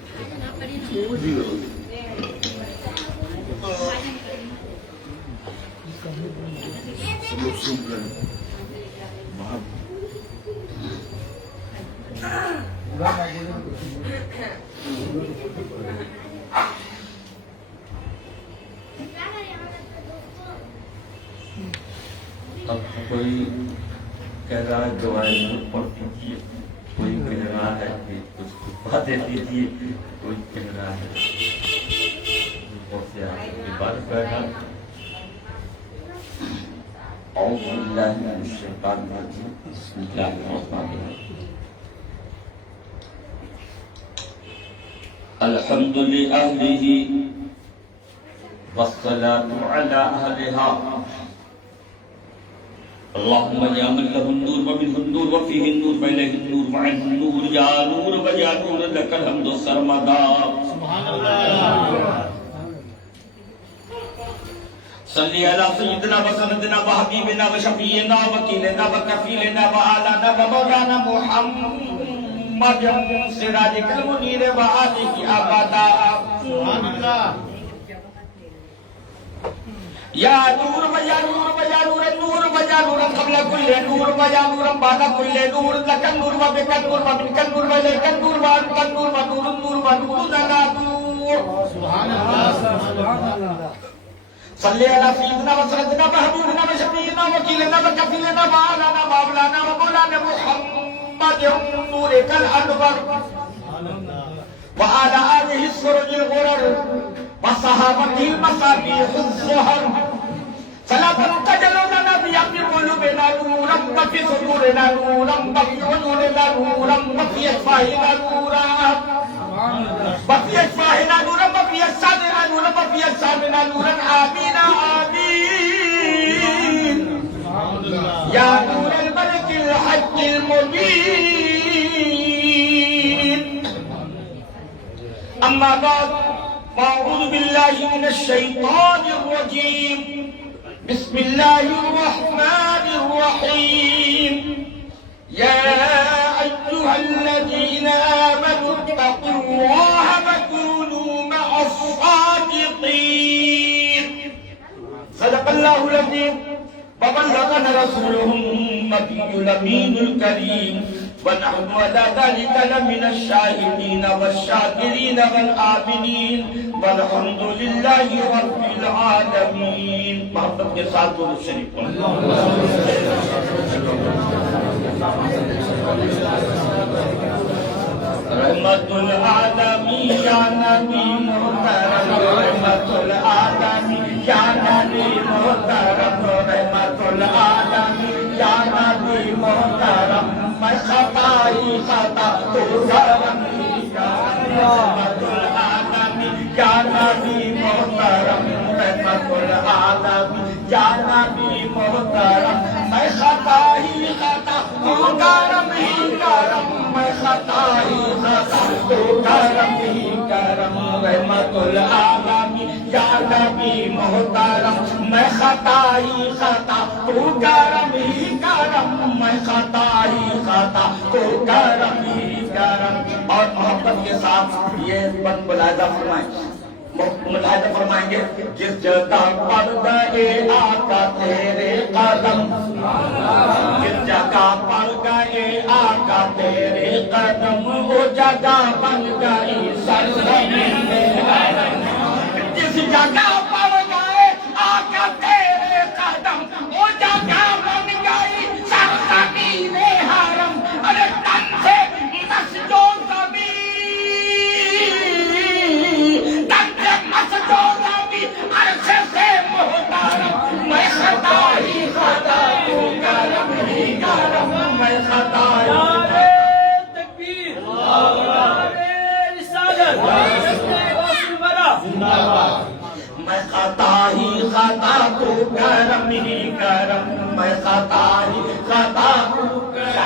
اب کوئی کہہ رہا ہے دعائیں پڑھ دیجیے, کوئی کہہ رہا ہے کہ کچھ باتیں دیجیے, کوئی کہہ رہا ہے بہت سے آپ کی بات کر رہا. اعوذ باللہ من الشیطان الرجیم. بسم اللہ الرحمن الرحیم. الحمد لأهله والصلاة على أهلها. اللهم يا من له النور ومنه النور وفيه النور وإليه النور وعنه النور يا نور ويا نور لك الحمد سرمدا. سبحان الله. صلی علی سیدنا و سندنا و حبیبنا و شفیعنا و وکیلنا و کفیلنا و آلانا و مولانا محمد سراج المنیر و آلہ ابدا. سبحان اللہ. یا نور و یا نور و یا نور نور و یا نور قبل کل نور و یا نور بعد کل نور لک النور و بک النور و منک النور و الیک النور و انت النور و نور النور و نور لنا نور. سبحان اللہ. سبحان اللہ. صلی علی سیدنا و سیدنا و حبیبنا و شفیعنا و وکیلنا و کفیلنا و آلانا و مولانا و مولانا محمد نور الانور و آل آلہ السرج الغرر و صحابته المصابیح الزہر. صلاة تجلونا بها في قلوبنا نورا وفي صدورنا نورا وفي عيوننا نورا وفي أشفاهنا نورا وفي أشفاهنا نورا وفي أجسادنا نورا وفي أجسامنا نورا. آمين آمين. يا نور الملك الحق المبين. أما بعد فأعوذ بالله من الشيطان الرجيم. بسم الله الرحمن الرحيم. يا أيها الذين آمنوا اتقوا الله وكونوا مع الصادقين. صدق الله العظيم وبلغنا رسوله النبي الأمين الكريم ونحن على ذلك لمن الشاهدين والشاكرين والآمنين والحمد لله رب العالمين. محبت کے ساتھ درود شریف پڑھیں. رحمت العالمین یا نبی محترم. رحمت العالمین یا نبی محترم. رحمت العالمین یا نبی محترم. میں خطا ہی خطا تو کرم ہی کرم. رحمت العالمین یا نبی محترم. رحمت العالمین یا نبی محترم. میں خطا ہی خطا تو کرم ہی کرم. میں خطا ہی خطا تو کرم ہی کرم. رحمت العالمین یا نبی محترم. میں خطا ہی خطا تو کرم ہی کرم. میں خطا ہی خطا تو کرم ہی کرم. اور محبت کے ساتھ یہ بند ملاحظہ فرمائیں گے. جس جگہ پر گئے آقا تیرے قدم, جس جگہ پر گئے آقا تیرے قدم, وہ جگہ بن گئی سرزمین حرم. جس جگہ پر گئے آقا تیرے قدم, وہ جگہ بن گئی سرزمین حرم. ارے تن سے مسجو زمین, تن سے مسجو زمین, عرش سے محترم. میں خطا ہی خطا تو کرم ہی کرم. میں خطا ہی نعرے تکبیر, نعرے رسالت, جشن غوث الورا زندہ باد. میں خطا ہی خطا تو کرم ہی کرم. میں خطا ہی خطا تو کرم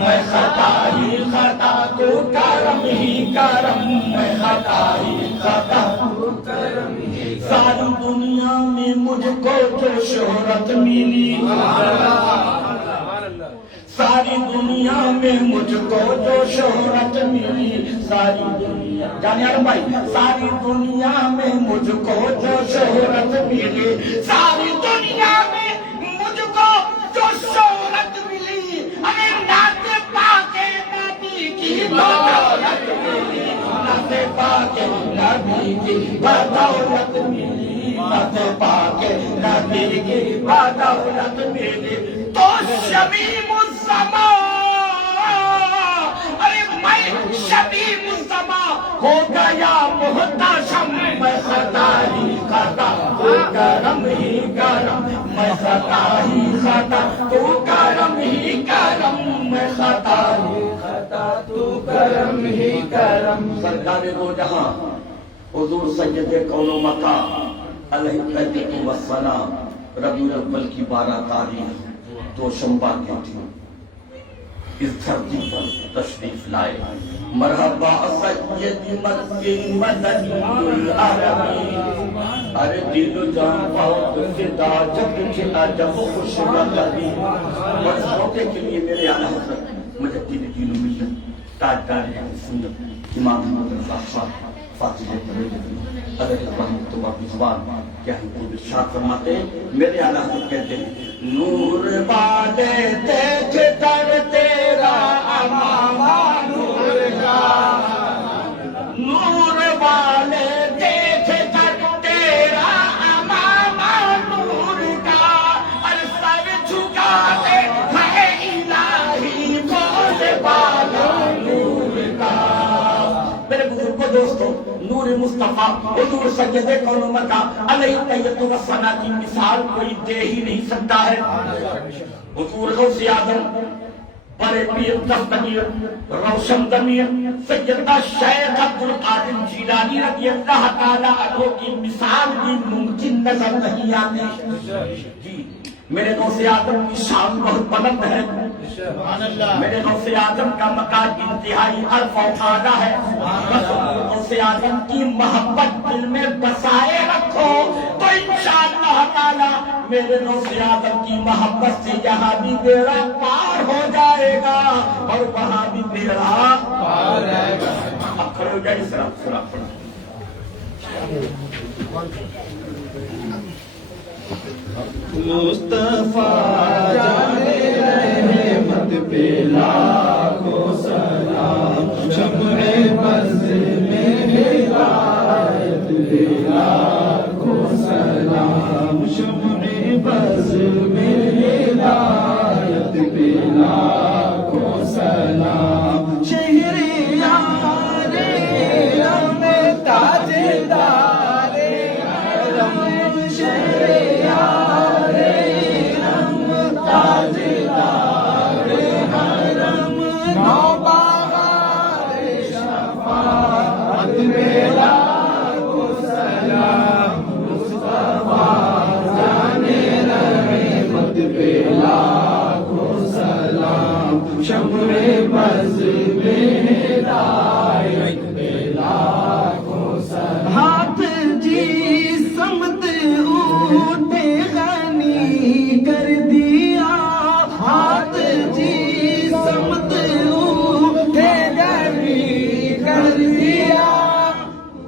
میں خطا ہی خطا تو کرم ہی کرم، میں خطا ہی خطا تو کرم ہی کرم۔ ساری دنیا میں مجھ کو جو شہرت ملی، ساری دنیا میں مجھ کو جو شہرت ملی، ساری دنیا جانے عالم بھائی، ساری دنیا میں مجھ کو جو شہرت ملی، ساری دنیا میں مجھ کو جو شہرت ملی، ارے نعت پاک نبی کی بدولت ملی، نعت پاک نبی کی بدولت ملی، نعت پاک نبی کی بدولت ملی۔ تو شمیم الزمان، ارے میں شمیم الزمان ہو گیا محتشم، میں خطا ہی خطا تو کرم ہی کرم، میں خطا ہی خطا تو کرم ہی کرم، میں خطا ہی خطا تو کرم ہی کرم۔ سرکار دو جہاں حضور سید کون و مکان علیہ الصلوۃ والسلام ربیع الاول کی 12 تاریخ دوشنبہ کے دن اس دھرتی پر تشریف لائے۔ مرحبا سید مکی مدنی العربی، ارے دل و جان بہت فدا جب چلا جب خوش لگی۔ اور اس موقع کے لیے میرے اعلیٰ حضرت مجدد دین و ملت تاجدار سنت امام محمد رضا صاحب فاطمہ علیہ رحمۃ اللہ رضوان کیا ہی خوب ارشاد فرماتے ہیں، میرے اعلیٰ حضرت کہتے ہیں نور والے دیکھ کر تیرا امامہ نور کا، نور والے دیکھ کر تیرا امامہ نور کا، اور سر جھکا دے ہے الہی بول بالا نور کا۔ میرے بزرگوں دوستوں، نور مصطفیٰ حضور سید کون و مکان علیہ الصلوۃ والسلام کی مثال کوئی دے ہی نہیں سکتا ہے۔ حضور غوث اعظم بڑے پیر دستگیر روشن ضمیر سیدنا شیخ عبد القادر جیلانی رضی اللہ تعالیٰ عنہ کی مثال بھی ممکن نظر نہیں آتی۔ جی میرے غوث اعظم کی شان بہت بلند ہے، میرے غوث اعظم کا مقام انتہائی عرف و اعلیٰ ہے۔ بس غوث اعظم کی محبت دل میں بسائے رکھو تو انشاءاللہ تعالیٰ میرے غوث اعظم کی محبت سے یہاں بھی بیڑا پار ہو جائے گا اور وہاں بھی بیڑا پار جائے گا۔ اب کھڑے ہو جائے سراپ پڑھا۔ مصطفیٰ جانے رحمت پہ لاکھوں سلام، شمع بز میں ہدایت پہ لاکھوں سلام، شمع بز میں ہدایت پہ لاکھوں سلام، شہریار علم تاجدار علم، شہریار علم تاجدار حرم، نوبہار شفاعت پہ لاکھوں سلام، مصطفیٰ جانے رحمت پہ لاکھوں سلام، شمع بز میں ہدایت پہ لاکھوں سلام۔ ہاتھ جی سمت اٹھے غنی کر دیا، ہاتھ جی سمت اٹھے غنی کر دیا،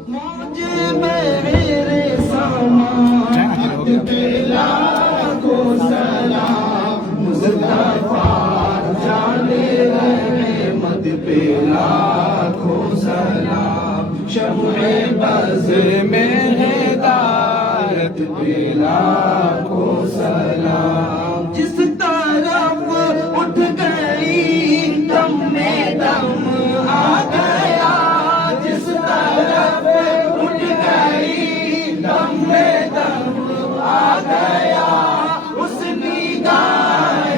موج میرے سماعت پہ لاکھوں سلام، مصطفیٰ جانے رحمت پہ لاکھوں سلام، شمع بز میں ہدایت پہ لاکھوں سلام، جس طرف اٹھ گئی دم میں دم آ گیا، جس طرف اٹھ گئی دم میں دم آ گیا، اس نگاہ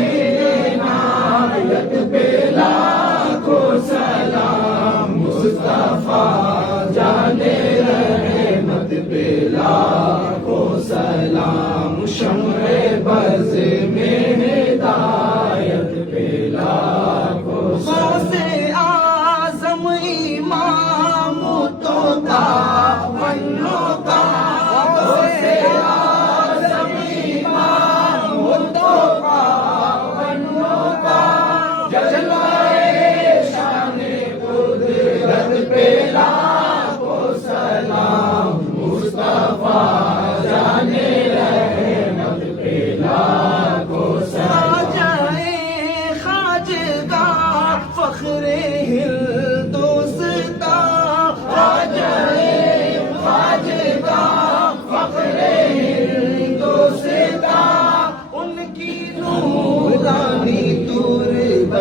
عنایت پہ لاکھوں سلام، مصطفیٰ جانے رحمت پہ لاکھوں سلام،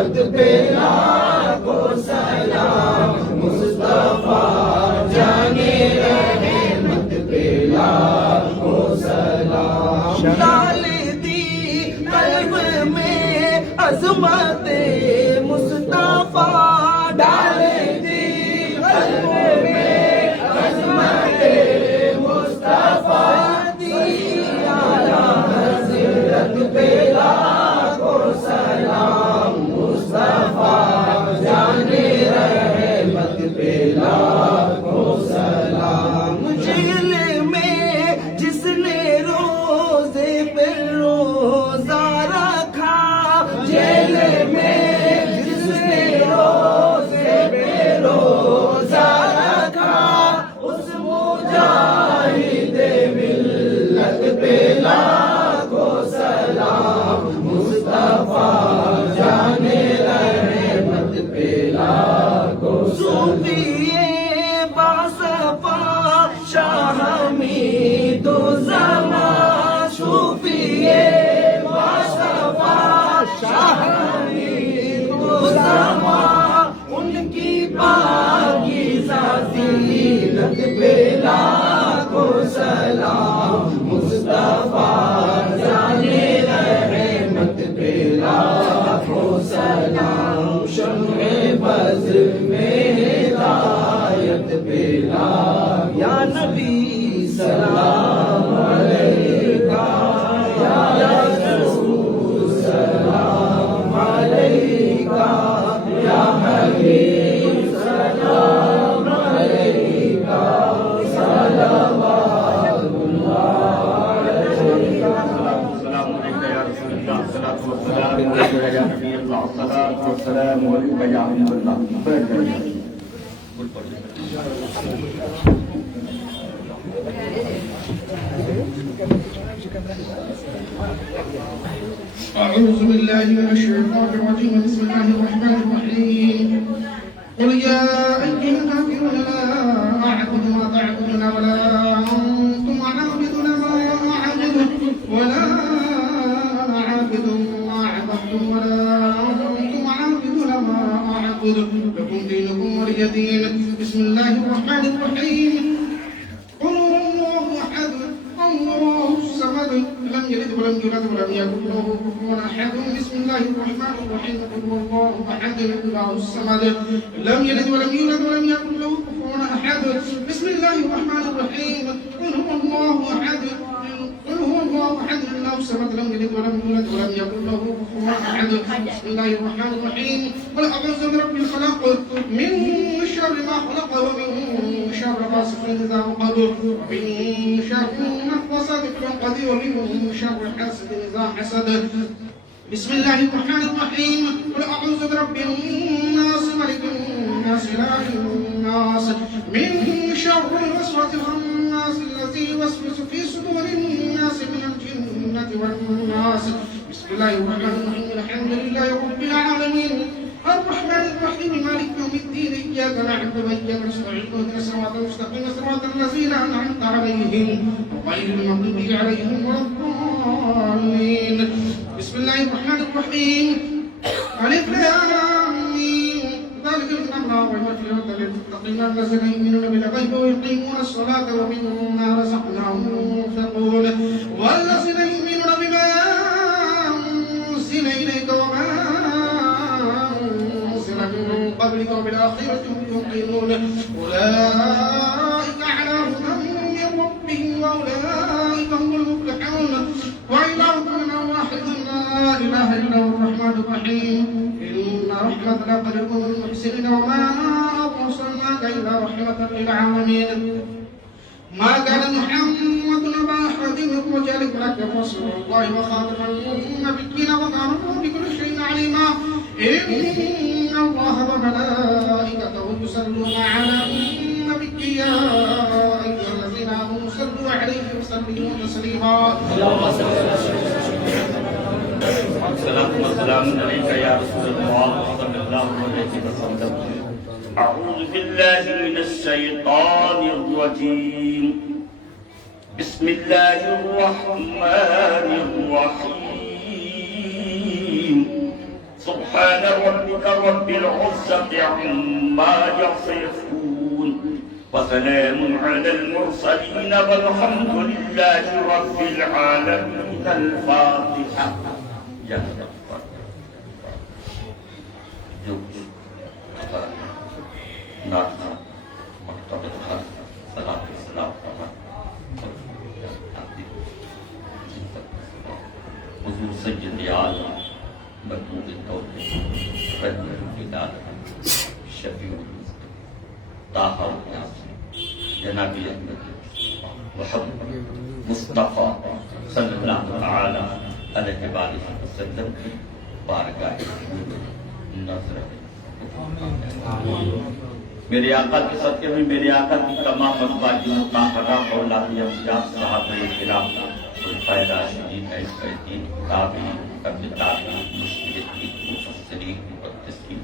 مت پہ لاکھوں سلام مصطفیٰ جانے رحمت پہ لاکھوں سلام ڈال دی قلب میں عظمت مصطفیٰ ڈال دی قلب میں عظمت مصطفیٰ دی اعلیٰ حضرت پہ لاکھوں سلام مصطفیٰ جانے رحمت پہ لاکھوں سلام جیل میں جس نے روزے پہ روزہ رکھا جیل میں جس نے روزے پہ روزہ رکھا اس مجاہد ملت پہ لاکھوں سلام مصطفیٰ جانے رحمت پہ لاکھوں صوفیے باصفا شاہ حمید الزمان صوفیے باصفا شاہ حمید الزمان ان کی پاکیزہ زینت پہ لاکھوں سلام مصطفیٰ جانے رحمت پہ لاکھوں سلام شمع بدر میں ہدایت پہ لاکھوں یا نبی سلام علیکہ یا رسول سلام علیکہ یا حبیب سلام علیکہ صلوات اللہ علیکہ السلام علیکم یا رسول اللہ الصلاۃ والسلام علیکم یا نبی اللہ الصلاۃ والسلام علیکم یا حبیب اللہ أعوذ بالله من الشيطان الرجيم بسم الله الرحمن الرحيم قل يا أيها الكافرون لا أعبد ما تعبدون ولا أنتم عابدون ما أعبد ولا أنا عابد ما عبدتم ولا أنتم عابدون ما أعبد لكم دينكم ولي دين بسم الله الرحمن الرحيم قل هو الله أحد الله الصمد لم يلد ولم يولد ولم يكن له كفوا أحد بسم الله الرحمن الرحيم قل هو الله أحد الله الصمد لم يلد ولم يولد ولم يكن له كفوا أحد بسم الله الرحمن الرحيم قل هو الله أحد قل هو الله أحد الله الصمد لم يلد ولم يولد ولم يكن له كفوا أحد بسم الله الرحمن الرحيم قل أعوذ برب الفلق من شر ما خلق ومن شر غاسق إذا وقب ومن شر النفاثات في العقد ومن شر حاسد إذا حسد بسم الله الرحمن الرحيم قل أعوذ برب الناس ملك الناس إله الناس من شر الوسوسة الخناس الذي يوسوس في صدور الناس من الجنة والناس بسم الله الرحمن الرحيم الحمد لله رب العالمين الرحمن الرحيم مالك يوم الدين إياك نعبد وإياك نستعين اهدنا الصراط المستقيم صراط الذين أنعمت عليهم غير المغضوب عليهم ولا الضالين بسم الله الرحمن الرحيم ألف لام ميم ذلك الأمر والوجه والهدى للمتقين الذين يؤمنون بالغيب ويقيمون الصلاة ومما رزقناهم ينفقون والذين يؤمنون بما أنزل إليك وما من قبلك وبالآخرة هم يوقنون أولئك على هدى من ربهم وأولئك هم المفلحون وإلهكم واحد لا إله إلا هو الرحمن الرحيم إن رحمتنا قريب من المحسنين وما أرسلناك إلا رحمة للعالمين ما كان محمد أبا أحد من رجالكم ولكن رسول الله وخاتم النبيين وكان الله بكل شيء عليما إن الله وملائكته يصلون على النبي يا أيها الذين آمنوا صلوا عليه وسلموا تسليما السلام عليك يا رسول الله صلى الله عليه وسلم أعوذ بالله من الشيطان الرجيم بسم الله الرحمن الرحيم سبحان ربك رب العزة عما يصفون وسلام على المرسلين والحمد لله رب العالمين. الفاتحة. یا جو ناطق مکتب خاص صلاۃ السلام حضور سید عالم مطلوب التوحید رحمۃ العالمین شفیع طه جناب احمد محمد مصطفیٰ صلی اللہ تعالی علیہ وآلہ وسلم کی بارگاہ نظر. میرے آقا کے صدقے میں میرے آقا کی تمام ازواج مطہرہ اولاد انبیاء صحابہ کرام خلفائے راشدین ائمۃ تابعین تابعین مجتہدین مفسرین محدثین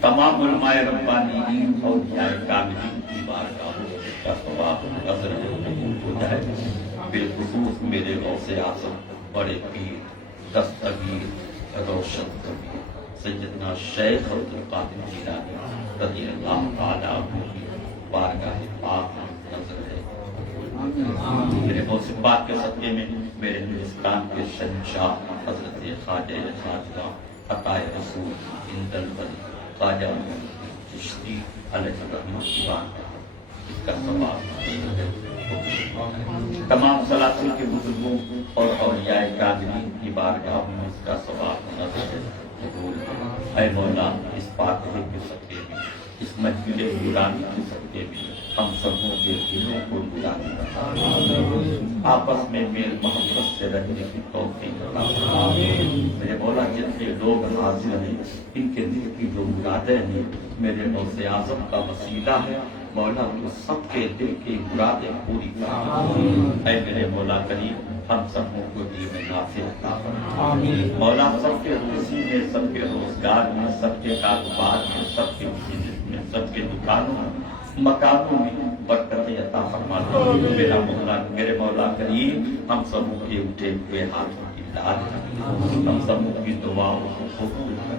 تمام علماء ربانیین اولیاء کاملین کی بارگاہ کا ثواب نظر ہو جائے. بالخصوص میرے غوث اعظم بڑے پیر دستگیر روشن کبیر سیدنا شیخ عبد القادر جیلانی رضی اللہ تعالیٰ عنہ کی بارگاہ پاک نظر ہے. میرے غوث پاک کے صدقے میں میرے ہندوستان کے شہنشاہ حضرت خواجہ خواجہ عطائے رسول اندل ولی خواجہ چشتی علیہ الرحمہ کی بارگاہ اس کا ثواب. تمام سلاطین کے بزرگوں اور اولیاء کاملین کی بارگاہ میں اس کا ثواب نظر ہے. اے مولا اس فاتحے کے صدقے میں اس محفل نورانی کے صدقے میں ہم سبوں کے دلوں کو نورانی بنا آپس میں میل محبت سے رہنے کی توفیق عطا. میرے مولا جتنے لوگ حاضر ہیں ان کے دل کی جو مرادیں ہیں میرے غوث اعظم کا وسیلہ ہے مولا تو سب کے دل کی مرادیں پوری کر. اے میرے مولا کریم ہم سبوں کو دین نافع عطا فرما. مولا سب کے روزی میں سب کے روزگار میں سب کے کاروبار میں سب کے بزنس میں سب کے دکانوں میں مکانوں میں برکت عطا فرما. میرے مولا کریم ہم سبوں کے اٹھے ہوئے ہاتھوں کی داد ہم سبوں کی دعاؤں کو قبول کر.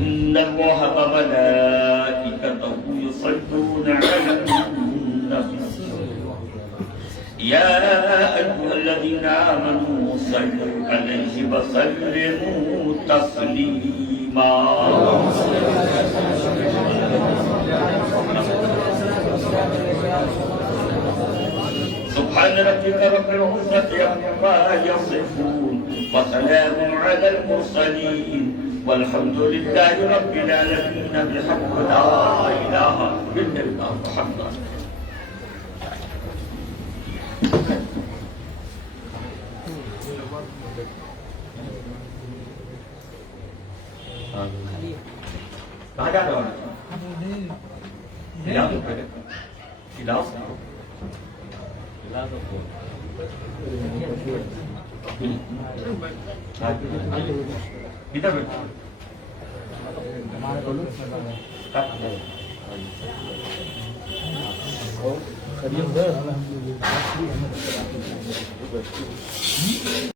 ان اللہ وملائکتہ یصلون علی النبی یا ایھا الذین آمنوا صلوا علیہ وسلموا تسلیما. سبحان ربك رب العزة عما يصفون وسلام على المرسلين والحمد لله رب العالمين. بحق لا إله إلا الله محمد. کہاں جا رہے ہو؟ ادھر